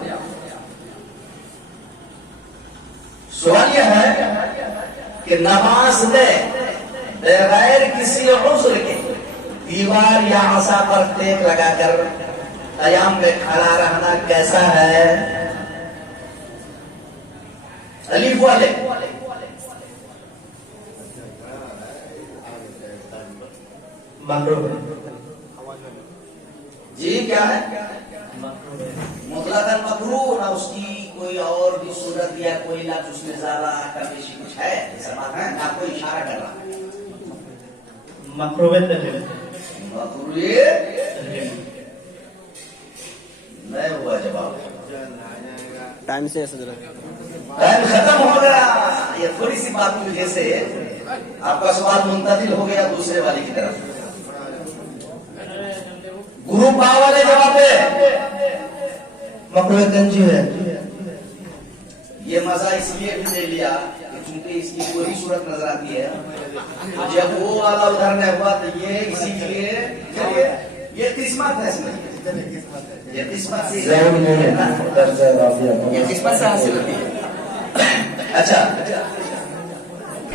सवाल यह है कि नमाज में बगैर किसी उज़्र के दीवार या आसा पर टेक लगाकर कयाम में खड़ा रहना कैसा है? अलीफ वाले जी क्या है? मुतलकन मकरूह, ना उसकी कोई और भी सूरत या कोई लफ्ज उसमें ज्यादा कमी कुछ है, ऐसा बात है ना, कोई इशारा कर रहा है। मकरूह नहीं हुआ जवाब, टाइम से टाइम खत्म हो गया। ये थोड़ी सी बात की वजह से आपका सवाल मुंतकिल हो गया दूसरे वाले की तरफ। ग्रुप बा वाले जवाब है मकरूह तंजीह है। ये मजा इसलिए भी ले लिया कि चूंकि इसकी पूरी सूरत नजर आती है, जब वो वाला उधर नहीं हुआ तो ये इसीलिए चलिए ये किस्मत है, ये किस्मत से ये किस्मत से हासिल होती है। अच्छा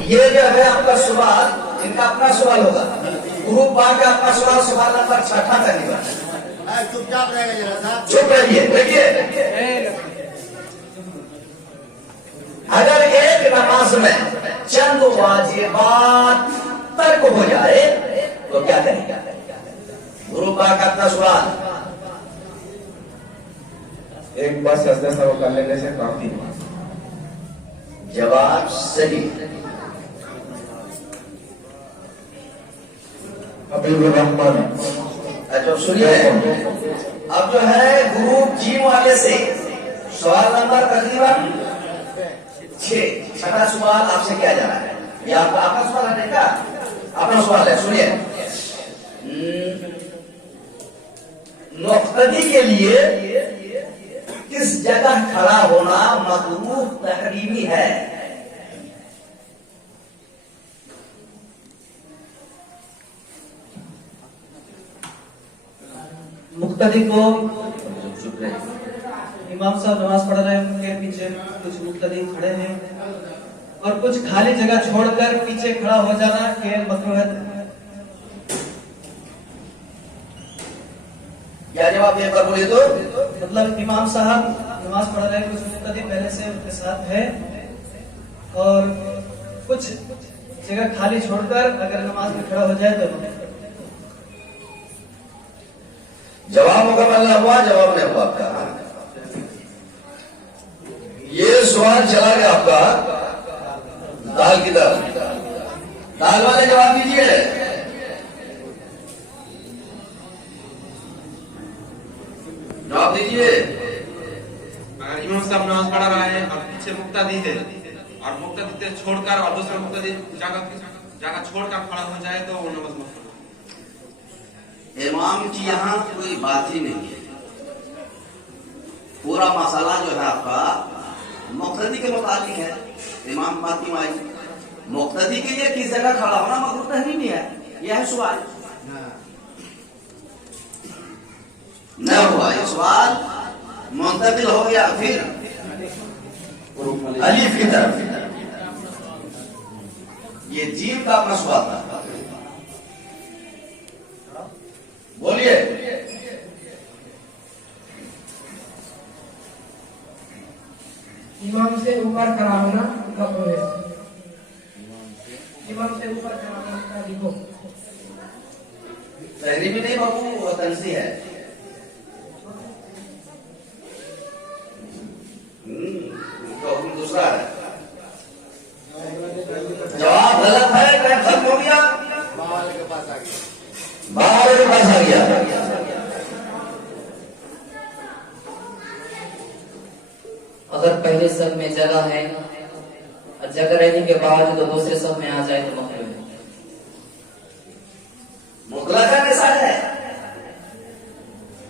ये जो है आपका सवाल, इनका अपना सवाल होगा, ग्रुप बा का अपना सवाल नंबर 6ठा करेगा। चुपचाप रहेगा जरा साहब, चुप रहिए। देखिए, अगर एक नमाज में चंद वाजिबात तर्क हो जाए तो क्या करेगा? गुरु पाक अपना सवाल, एक बार सजदा सब कर लेने से काफी। जवाब सही। हबीबुर रहमान। अच्छा सुनिए, अब जो है ग्रुप जी वाले से सवाल नंबर तकरीबन 6ठा सवाल आपसे किया जा रहा है। ये आपका अपना सवाल है क्या? अपना सवाल है, सुनिए। मुक्तदी के लिए किस जगह खड़ा होना मकरूह तहरीमी है? मुक्तदी को चुप रहे। इमाम साहब नमाज पढ़ रहे हैं, उनके पीछे कुछ मुक्तदी खड़े हैं और कुछ खाली जगह छोड़कर पीछे खड़ा हो जाना के मकरूह है। क्या जवाब एक बार बोलिए तो? मतलब इमाम साहब नमाज पढ़ रहे हैं, कुछ मुक्तदी पहले से उनके साथ है और कुछ जगह खाली छोड़कर अगर नमाज में खड़ा हो जाए तो जवाब मुकम्मल हुआ, जवाब नहीं हुआ आपका। ये सवाल चला गया आपका दाल की तरफ। दाल वाले जवाब दीजिए। जवाब दीजिए। इमाम साहब नमाज पढ़ा रहा है और पीछे मुक्तदी है और मुक्तदी से छोड़कर और दूसरा मुक्तदी जगह छोड़कर खड़ा हो जाए तो वो नमाज मत पढ़ो। इमाम की यहाँ कोई बात ही नहीं है, पूरा मसाला जो है आपका मुक्तदी के मुताबिक है। इमाम फातिमा मुक्तदी के लिए किस जगह खड़ा होना मकरूह तहरीमी है, यह है सवाल। न हुआ ये सवाल, मुंतकिल हो गया फिर अलीफ की तरफ। ये जीव का अपना सवाल था, बोलिए। इमाम से ऊपर खड़ा होना मकरूह है। इमाम से ऊपर खड़ा होना का लिखो। तहरीमी नहीं बाबू, वो तंजी है। उनका हुक्म दूसरा है। जवाब गलत है, टाइम खत्म हो गया। बाबा के पास आ गया। अगर पहले सब में जगह है और जगह रहने के बावजूद तो दूसरे सब में आ जाए तो मकरूह है। मुतलकन ऐसा है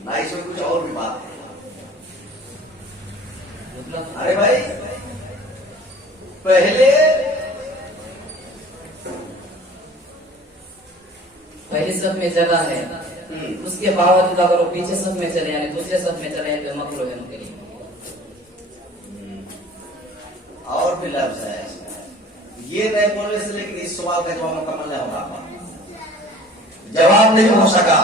ना, इसमें कुछ और भी बात है। अरे भाई, पहले सब में जगह है, उसके बावजूद अगर वो पीछे सब में चले यानी दूसरे सब में चले तो मकरूह है उनके लिए। और भी लफ्ज है, ये नहीं बोलने से लेकिन इस सवाल का जवाब मुकम्मल नहीं होगा। जवाब नहीं हो सका,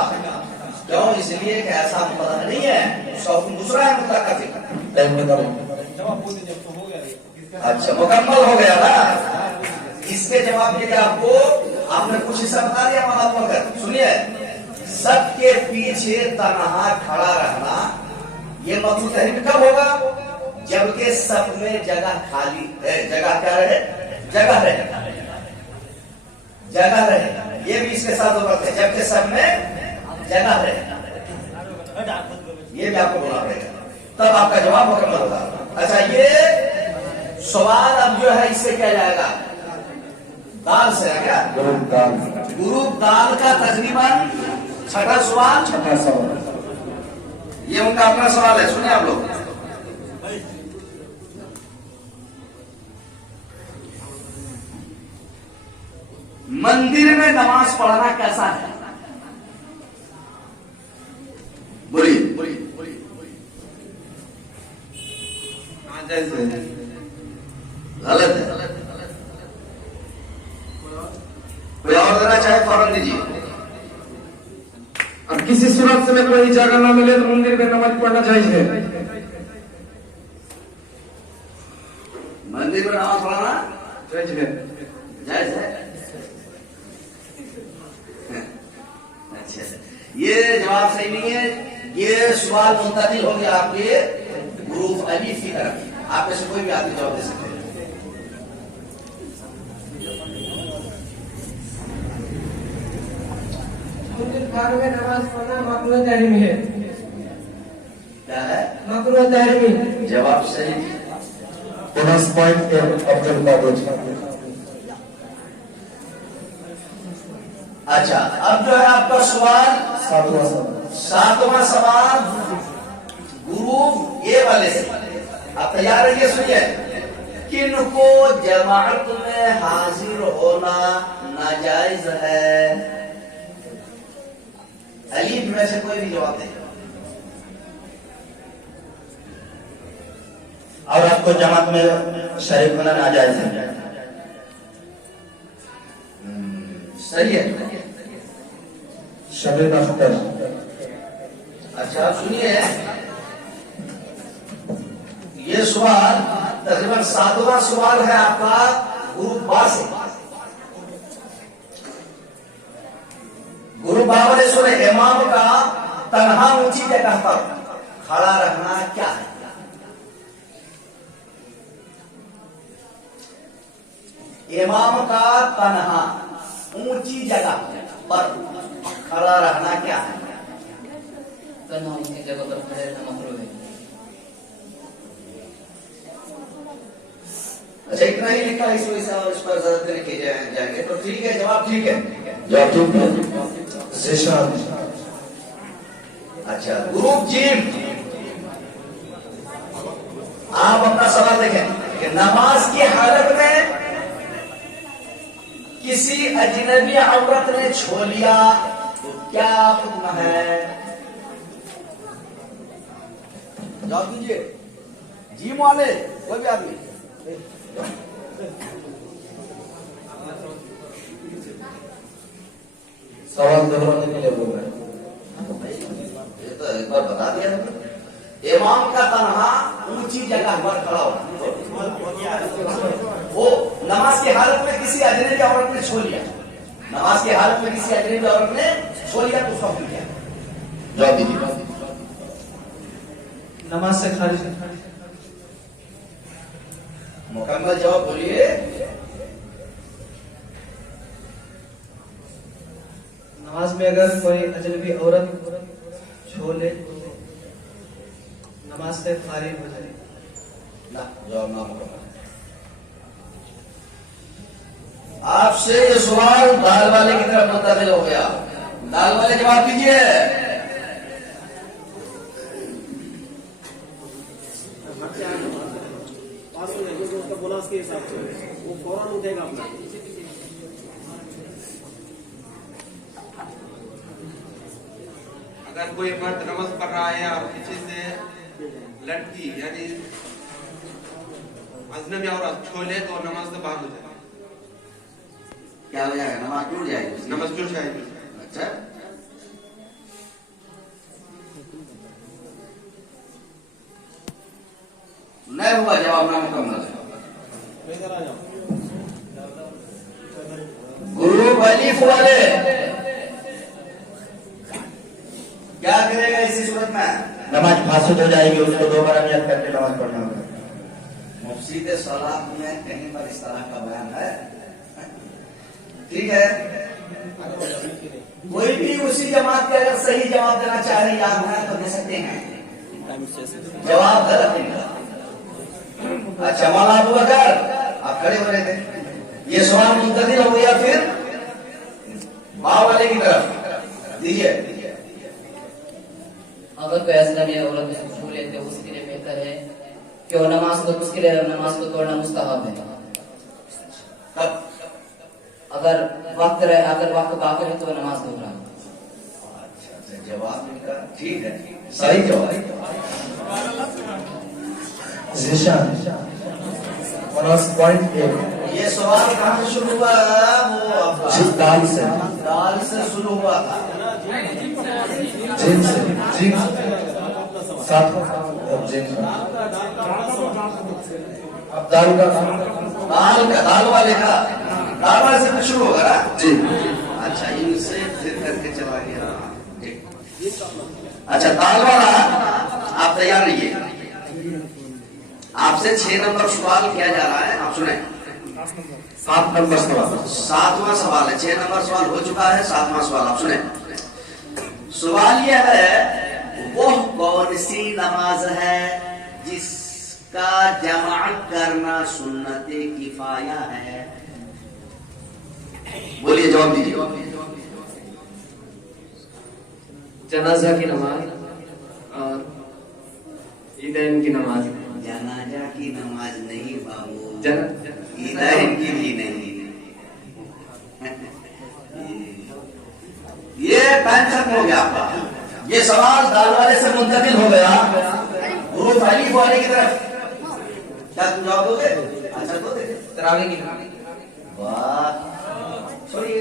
क्यों? इसलिए कि ऐसा मुकद्दर नहीं है, उसका हुक्म दूसरा है मुतलक का। अच्छा, मुकम्मल हो गया ना। इसके जवाब के लिए आपने कुछ हिस्सा बता दिया महात्मा कर। सुनिए, सबके पीछे तनहा खड़ा रहना ये मकरूह तहरीम कब होगा? जबकि सब में जगह खाली है। जगह क्या रहे? जगह रहे। ये भी इसके साथ जरूरत है, जबकि सब में जगह रहे। ये भी आपको बोलना पड़ेगा, तब आपका जवाब मुकम्मल होगा। अच्छा, ये सवाल अब जो है इससे क्या जाएगा? दाल से है क्या? ग्रुप दाल का तकरीबन छठा सवाल। ये उनका अपना सवाल है, सुनिए आप लोग। मंदिर में नमाज पढ़ना कैसा है? बोलिए। गलत है। कोई और देना चाहे फौरन दीजिए। अब किसी सूरत से में कोई जगह ना मिले तो मंदिर में नमाज पढ़ना चाहिए। मंदिर में नमाज पढ़ना जायज है। अच्छा, ये जवाब सही नहीं है। ये सवाल मुंतकिल हो गया आपके ग्रुप अलीफ की तरफ। आप में से कोई भी आदमी जवाब दे सकते हैं। मंदिर घर में नमाज पढ़ना मकरूह तहरीमी है। क्या है? मकरूह तहरीमी। जवाब सही। Bonus point Abdul Qadir. अच्छा, अब जो है आपका सवाल सातवां सवाल ग्रुप ए वाले से। आप तैयार रहिए, सुनिए। किनको जमात में हाजिर होना नाजायज है? अलीफ में से कोई भी जवाब दे। और आपको जमात में शरीक होना नाजायज है। सही है। शबीर अख्तर। अच्छा, सुनिए, ये सवाल तकरीबन सातवां सवाल है आपका ग्रुप बा से। ग्रुप बा वाले सुने, इमाम का तन्हा ऊंची जगह पर खड़ा रहना क्या है? इमाम का तन्हा ऊंची जगह पर खड़ा रहना क्या है? तन्हा ऊंची जगह पर खड़े रहना मकरूह है। अच्छा, इतना ही लिखा है, इस पर जरूरत नहीं की जाएंगे तो ठीक है। जवाब ठीक है। अच्छा, ग्रुप जीम, आप अपना सवाल देखें कि नमाज की हालत में किसी अजनबी औरत ने छो लिया तो क्या हुक्म है? जवाब दीजिए। जीम वाले कोई भी आदमी। सवाल दोहराने के लिए बोल रहे हैं। ये तो एक बार बता दिया था। इमाम का तनहा ऊंची जगह पर खड़ा हो, वो नमाज की हालत में किसी अजनबी औरत ने छू लिया, नमाज की हालत में किसी अजनबी औरत ने छू लिया तो उसका हुक्म क्या? जवाब दीजिए। नमाज से खारिज। मुकम्मल जवाब बोलिए। नमाज में अगर कोई अजनबी औरत छू ले तो नमाज से खारिज हो जाए। ना, जवाब ना मुकम्मल। आपसे ये सवाल दाल वाले की तरफ मुंतकिल हो गया। दाल वाले जवाब दीजिए। बोला उसके हिसाब से वो फौरन उठेगा अपना। अगर कोई मर्द नमाज पढ़ रहा है और पीछे से लड़की यानी अजनबी औरत छोले तो नमाज से बाहर हो जाएगा। क्या हो जाएगा? नमाज टूट जाएगी। नमाज टूट जाएगी। अच्छा, नहीं हुआ जवाब ना मुकम्मल। ग्रुप अलीफ वाले क्या करेगा इसी सूरत में? नमाज फासद हो जाएगी, उसको दोबारा नियत करके नमाज पढ़ना होगा। मुफ्सीद सलात में कहीं पर इस तरह का बयान है? ठीक है, कोई भी उसी जमात के अगर सही जवाब देना चाह रहे याद है तो दे सकते हैं। जवाब गलत नहीं। अच्छा मौला अबू बकर आप खड़े हो रहे थे, ये सवाल मुंतकिल हो गया फिर माँ वाले की तरफ दीजिए। अगर कोई अजनबी औरत छू लेते उसके लिए बेहतर है कि वो नमाज को, उसके लिए नमाज को तोड़ना मुस्तहब है। कब? अगर वक्त बाकी है तो नमाज दोहरा। अच्छा, जवाब इनका ठीक है, सही जवाब। जीशान 1.8। ये सवाल कहाँ से शुरू हुआ? वो आपका दाल से। दाल से शुरू हुआ था। जिन से, जिन साथ और जिन का। अब दाल का दाल वाले से कुछ शुरू होगा ना जी। अच्छा, इनसे फिर करके चला गया। अच्छा, दाल वाला आप तैयार रहिए। आपसे 6 नंबर सवाल किया जा रहा है, आप सुने। 7 नंबर सवाल, 7वां सवाल है। 6 नंबर सवाल हो चुका है, 7वां सवाल आप सुने। सवाल यह है, वो कौन सी नमाज है जिसका जमात करना सुन्नते किफाया है? बोलिए, जवाब दीजिए। जनाजा की नमाज और ईदैन की नमाज। जनाजा की नमाज नहीं बाबू, ईदैन की भी नहीं। ये टाइम खत्म हो गया आपका। ये सवाल दाल वाले से मुंतकिल हो गया ग्रुप अलीफ वाले की तरफ। क्या तुम जवाब दोगे? अच्छा, दो दे। तरावी की नमाज। वाह, छोड़िए,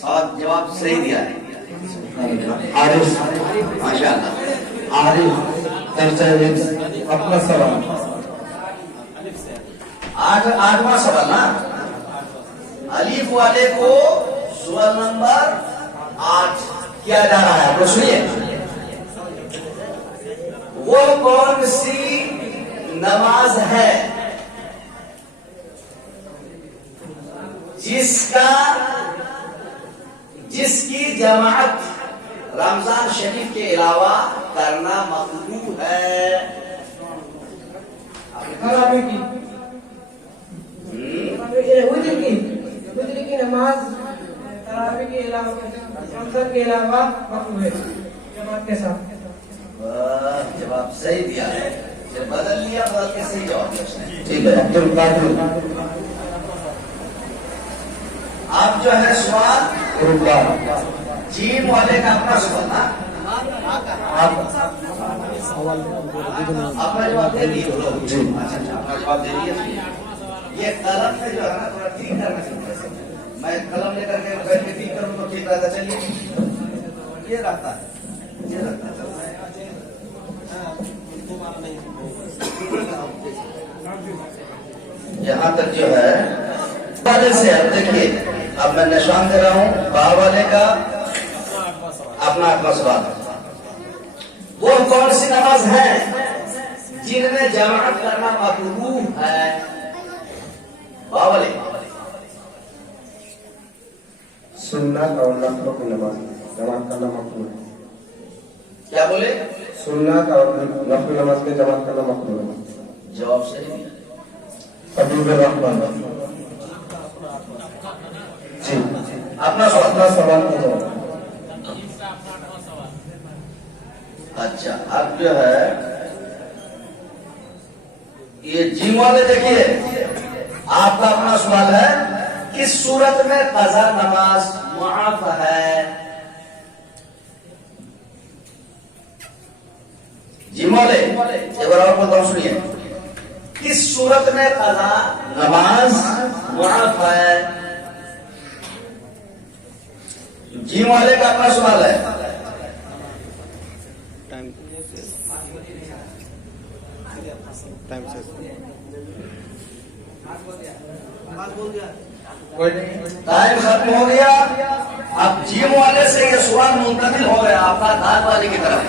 सवाल जवाब सही दिया है। आरिफ, माशाअल्लाह। आरिफ अपना सवाल। 8वां सवाल ना, अलीफ वाले को सवाल नंबर 8 किया जा रहा है। आप लोग सुनिए, वो कौन सी नमाज है जिसकी जमात रमजान शरीफ के अलावा करना मकरूह है? तरावी की नमाज तरावी के अलावा रमजान के अलावा मकरूह है जमात के साथ। जवाब सही दिया है। बदल लिया, बदल के सही जवाब दिया उसने। ठीक है, अब्दुल कादिर। आप जो है सवाल जीम वाले का अपना सवाल ना, अपना जवाब दे दिए लोग। अच्छा, अपना जवाब दे दिए। ये कलम में जो है ना थोड़ा ठीक करना चाहिए। मैं कलम लेकर के बैठ के ठीक करूँ तो ठीक रहता। चलिए ये रहता है, ये रहता है। यहाँ तक जो है वाले से अब देखिए, अब मैं निशान दे रहा हूँ बा वाले का अपना आत्मा सवाल। वो कौन सी नमाज है जिनमें जमात करना मकरूह है? बा वाले सुन्नत और नफलों की नमाज जमात करना मकरूह है। क्या बोले? सुन्नत और नफल नमाज में जमात करना मकरूह है। जवाब सही। हबीबुर रहमान जी अपना सवाल का जवाब। अच्छा, अब जो है ये जिम वाले देखिए, आपका अपना सवाल है किस सूरत में कज़ा नमाज मुआफ है? जिम वाले एक बार और बोलता हूं, सुनिए। किस सूरत में कज़ा नमाज मुआफ है? जिम वाले का अपना सवाल है। टाइम खत्म हो गया। अब जिम वाले से ये सवाल मुंतकिल हो गया आपका दाल वाले की तरफ।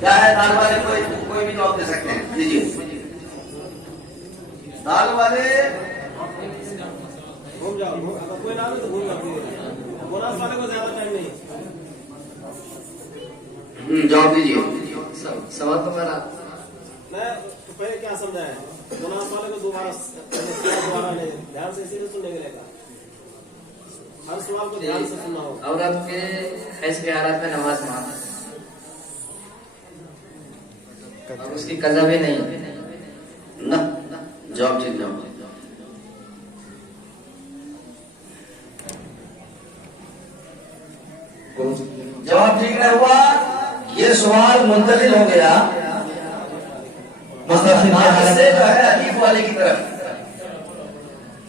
क्या है दाल वाले? कोई भी जवाब दे सकते हैं, दीजिए। दाल वाले घूम जाओ, अगर कोई ना हो तो घूम जाओ। बोनस वाले को ज्यादा टाइम नहीं। जवाब दीजिए। सवाल तो मेरा मैं तो पहले क्या समझाया, बोनस वाले को दोबारा नहीं, ध्यान से इसी सुनने मिलेगा। हर सवाल को ध्यान से सुनना होगा। औरत के हैज के हालात में नमाज माफ है और उसकी कज़ा भी नहीं ना। जवाब ठीक जवाब। जवाब ठीक नहीं हुआ, ये सवाल मुंतकिल हो गया मुस्ताफिर के हालत से जो है अलीफ वाले की तरफ।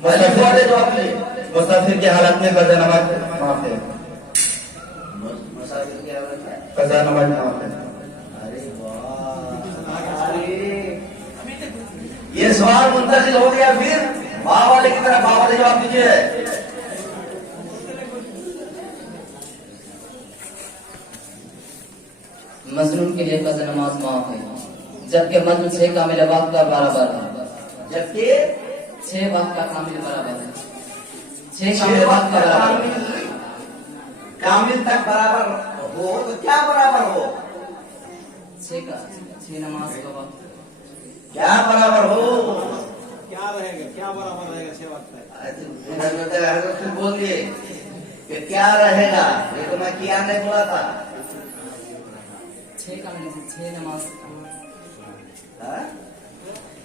अलीफ वाले जवाब दिए। मुस्ताफिर की हालत में कज़ा नमाज माफ है। मुसाफिर की हालत में कज़ा नमाज माफ है। अरे वाह, ये सवाल मुंतकिल हो गया। फिर बा वाले की तरफ, बा वाले जवाब दीजिए। मजलूम के लिए कज़ा नमाज माफ है, जबकि मजलूम 6 कामिल वक्त का बराबर है। जबकि 6 वक्त का कामिल बराबर है। 6 कामिल वक्त का बराबर कामिल तक बराबर हो तो क्या बराबर हो? 6 नमाज का वक्त क्या बराबर हो? क्या रहेगा, क्या बराबर रहेगा 6 वक्त फिर बोल दिए कि क्या रहेगा। ये तो मैं किया नहीं बोला था। 6 नमाज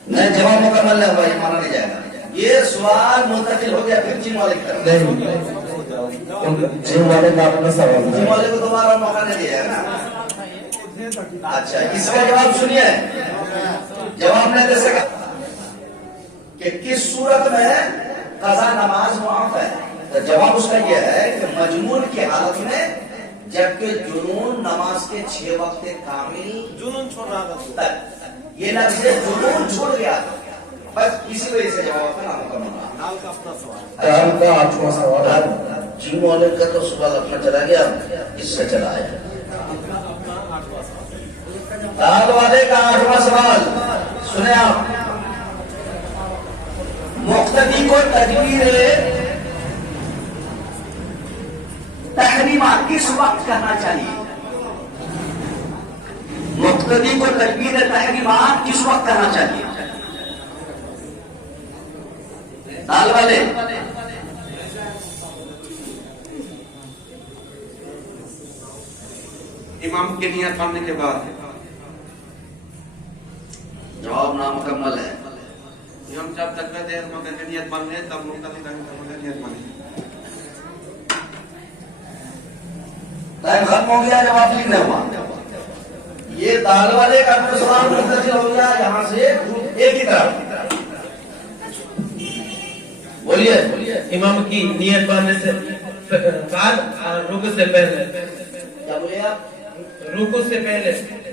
नहीं, जवाब मुकम्मल नहीं हुआ, ये माना नहीं जाएगा। ये सवाल मुंतकिल हो गया फिर जिम वाले की तरफ। जिम वाले का अपना सवाल जिम वाले को दोबारा मौका नहीं दिया ना। अच्छा, इसका जवाब सुनिए। जवाब नहीं दे सका कि किस सूरत में कज़ा नमाज मुआफ है, तो जवाब उसका यह है कि मजमून की हालत में, जबकि जुनून नमाज के 6 वक्त कामिल जुनून छोड़ रहा था। ये लफ्ज़ जुनून छोड़ गया, बस इसी वजह से जवाब का नाम दाल का अपना सवाल। दाल का 8वां सवाल। जिम वाले का तो सवाल अपना चला गया, इससे चला आया। दाल वाले का 8वां सवाल सुने आप। मुक्तदी को तकबीर तहरीमा किस वक्त करना चाहिए? मुक्तदी को तकबीर तहरीमा किस वक्त करना चाहिए? दाल वाले इमाम के नियत मानने के बाद। जवाब नामुकम्मल है। हम जब तक कहते हैं मगर नियत मान रहे तब मुक्तदी का नियत माने। टाइम खत्म हो गया, जवाब ठीक नहीं हुआ। ये दाल वाले का अपना सवाल मुंतकिल हो गया यहाँ से एक ही तरफ। बोलिए। बोलिए। इमाम की नियत बांधने से बाद और रुकू से पहले। क्या बोले आप? रुकू से पहले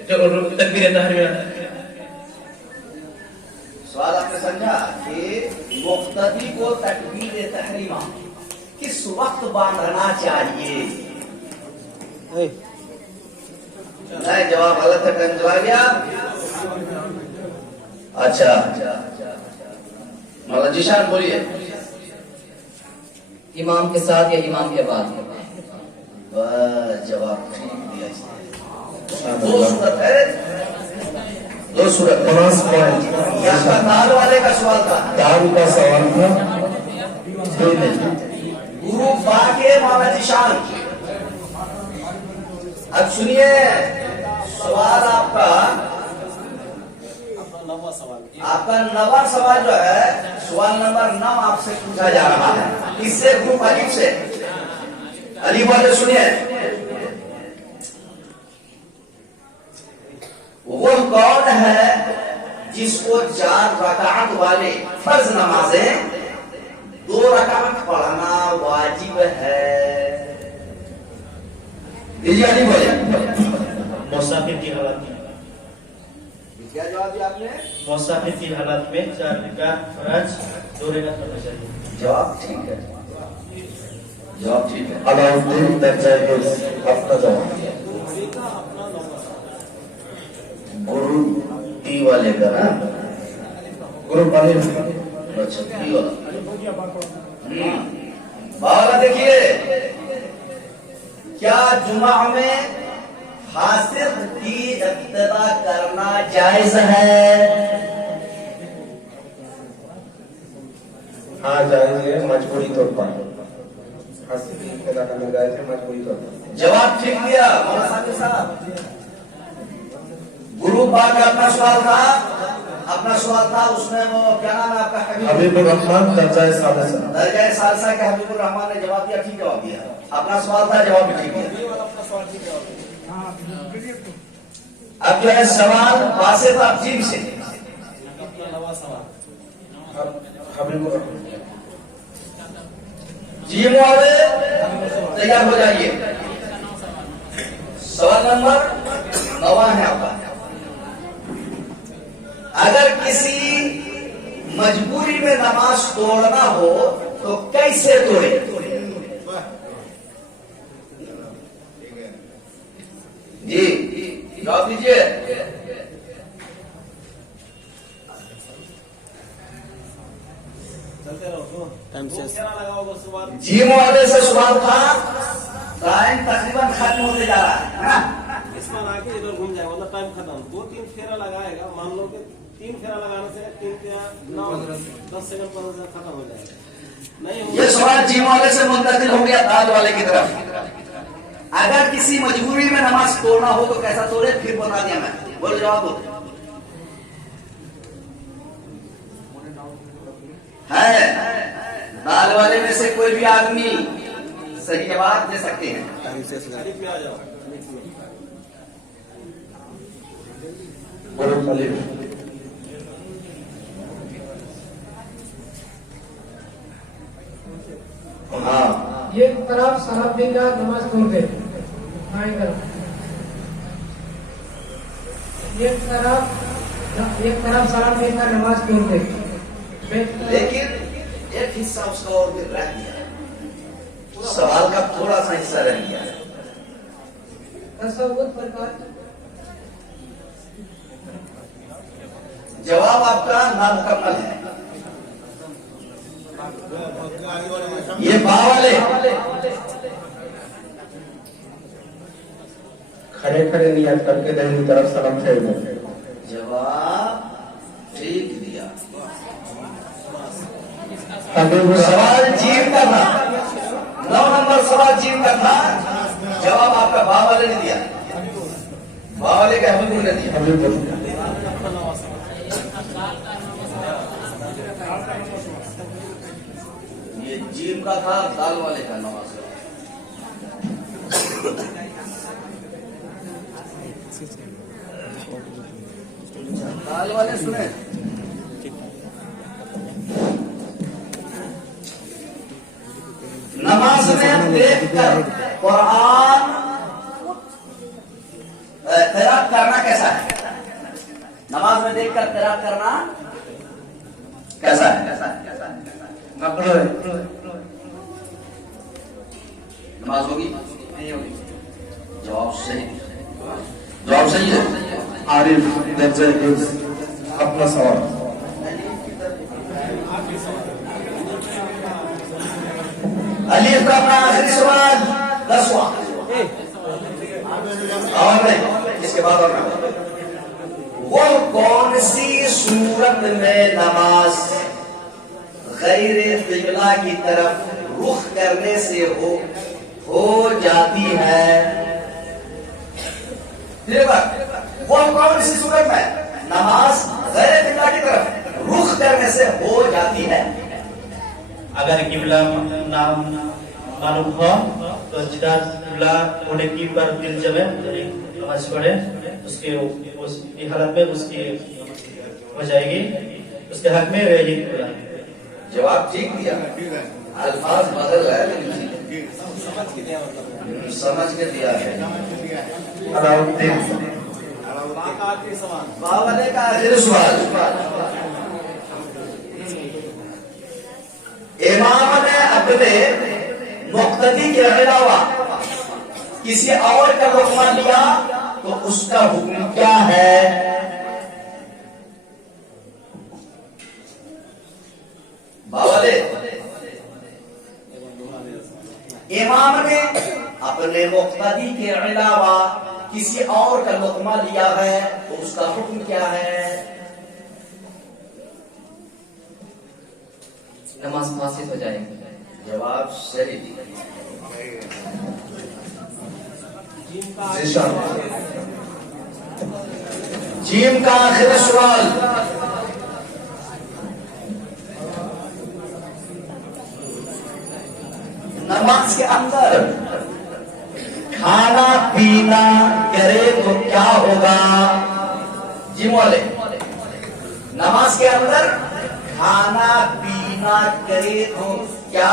जो तकबीर तहरीमा। सवाल आपने समझा कि मुक्तदी को तकबीर तहरीमा किस वक्त बांधना चाहिए? नहीं, जवाब गलत है, टाइम चला गया। अच्छा मौलाना जीशान बोलिए। इमाम के साथ या इमाम के बाद? जवाब ठीक दिया इसने। दो सूरत है, दो सूरत। 50 पॉइंट। या दाल वाले का सवाल था, दाल का सवाल था। गुरु बाके मौलाना जीशान। अब सुनिए सवाल आपका नवा सवाल जो है, सवाल नंबर 9 आपसे पूछा जा रहा है। इससे ग्रुप अलीफ से, अलीफ वाले सुनिए। वो कौन है जिसको 4 रकात वाले फर्ज नमाजें 2 रकात पढ़ना वाजिब है? दीजिए अली बोले। मुसाफिर की हालत में। क्या जवाब दिया आपने? मुसाफिर की हालत में 4 रकात फर्ज 2 रकात पढ़ना चाहिए। जवाब ठीक है, जवाब ठीक है। अलाउद्दीन दरजाई अपना जवाब। गुरु टी वाले का ना, गुरु वाले। अच्छा टी वाला। बावला देखिए, क्या जुमा में हासिल की इब्तिदा करना जायज है? हाँ जायज है, मजबूरी तौर पर हासिल की इब्तिदा करना जायज है, मजबूरी तौर पर। जवाब ठीक दिया मौलाना साहब। गुरु पाक का अपना सवाल था, उसमें वो क्या नाम है आपका? हबीबुर रहमान दरजाए सालिसा। दरजाए सालिसा के हबीबुर रहमान ने जवाब दिया, ठीक जवाब दिया। अपना सवाल था, जवाब भी ठीक दिया। अब जो है सवाल वासिफ अजीब से। हबीबुर रहमान जीम वाले तैयार हो जाइए। सवाल नंबर 9 है आपका। अगर किसी मजबूरी में नमाज तोड़ना हो तो कैसे तोड़े? जी जवाब दीजिए। जीम वाले से सवाल था, टाइम तकरीबन खत्म होते जा रहा है ना? इसमें आके इधर घूम जाएगा, मतलब टाइम खत्म। 2-3 फेरा लगाएगा, मान लो कि 3 फेरा लगाने से 3 या 9 10 सेकंड 15 सेकंड खत्म हो जाएगा। नहीं ये सवाल जीम वाले से मुंतकिल हो गया दाल वाले की तरफ। अगर किसी मजबूरी में नमाज तोड़ना हो तो कैसा तोड़े? फिर बता दिया मैं, बोलो जवाब दो। है दाल वाले में से कोई भी आदमी सही जवाब दे सकते हैं? गुरु खलीफ। हाँ, एक तरफ सलाम देकर नमाज तोड़ दे, बाएं तरफ। एक तरफ सलाम देकर नमाज तोड़ दे, लेकिन एक हिस्सा उसका और भी रह गया। सवाल का थोड़ा सा हिस्सा रह गया। तसव्वुत प्रकार। जवाब आपका नामुकम्मल है। ये बा वाले खड़े खड़े नियत करके दाहिनी तरफ सलाम फेर दो। जवाब ठीक दिया। सवाल जीव का था, 9 नंबर सवाल जीव का था। जवाब आपका बा वाले ने दिया, बा वाले का हबीबुर ने दिया। ये जीव का था, दाल वाले का नवाज। दाल वाले सुने। देखकर कुरान तिलावत करना कैसा है? नमाज में देखकर तिलावत करना कैसा है? मकरूह है। नमाज होगी? नहीं होगी। जवाब सही, जवाब सही है। आरिफ दर्जा अपना सवाल। अलीफ का अपना आखिरी सवाल 10वां। और नहीं, इसके बाद और ना। वो कौन सी सूरत में नमाज गैर किबला की तरफ रुख करने से हो जाती है? वो कौन सी सूरत में नमाज गैर किबला की तरफ रुख करने से हो जाती है? अगर किबला नाम मालूम हो तो जिधर किबला होने की पर दिल जमे नमाज पढ़े, उसकी हालत में उसकी हो जाएगी, उसके हक में वही किबला। जवाब ठीक दिया, अल्फाज बदल है, समझ के दिया है। अलाउद्दीन बावले का आखिरी सवाल। इमाम ने अपने मुक्तदी के अलावा किसी और का हुक्म लिया तो उसका हुक्म क्या है? बावले, इमाम ने अपने मुक्तदी के अलावा किसी और का हुक्म लिया है तो उसका हुक्म क्या है? नमाज फासिद हो जाएगी। जवाब सही। जीम का आखिरी सवाल। नमाज के अंदर खाना पीना करे तो क्या होगा? जिम वाले, नमाज के अंदर खाना पीना करे तो क्या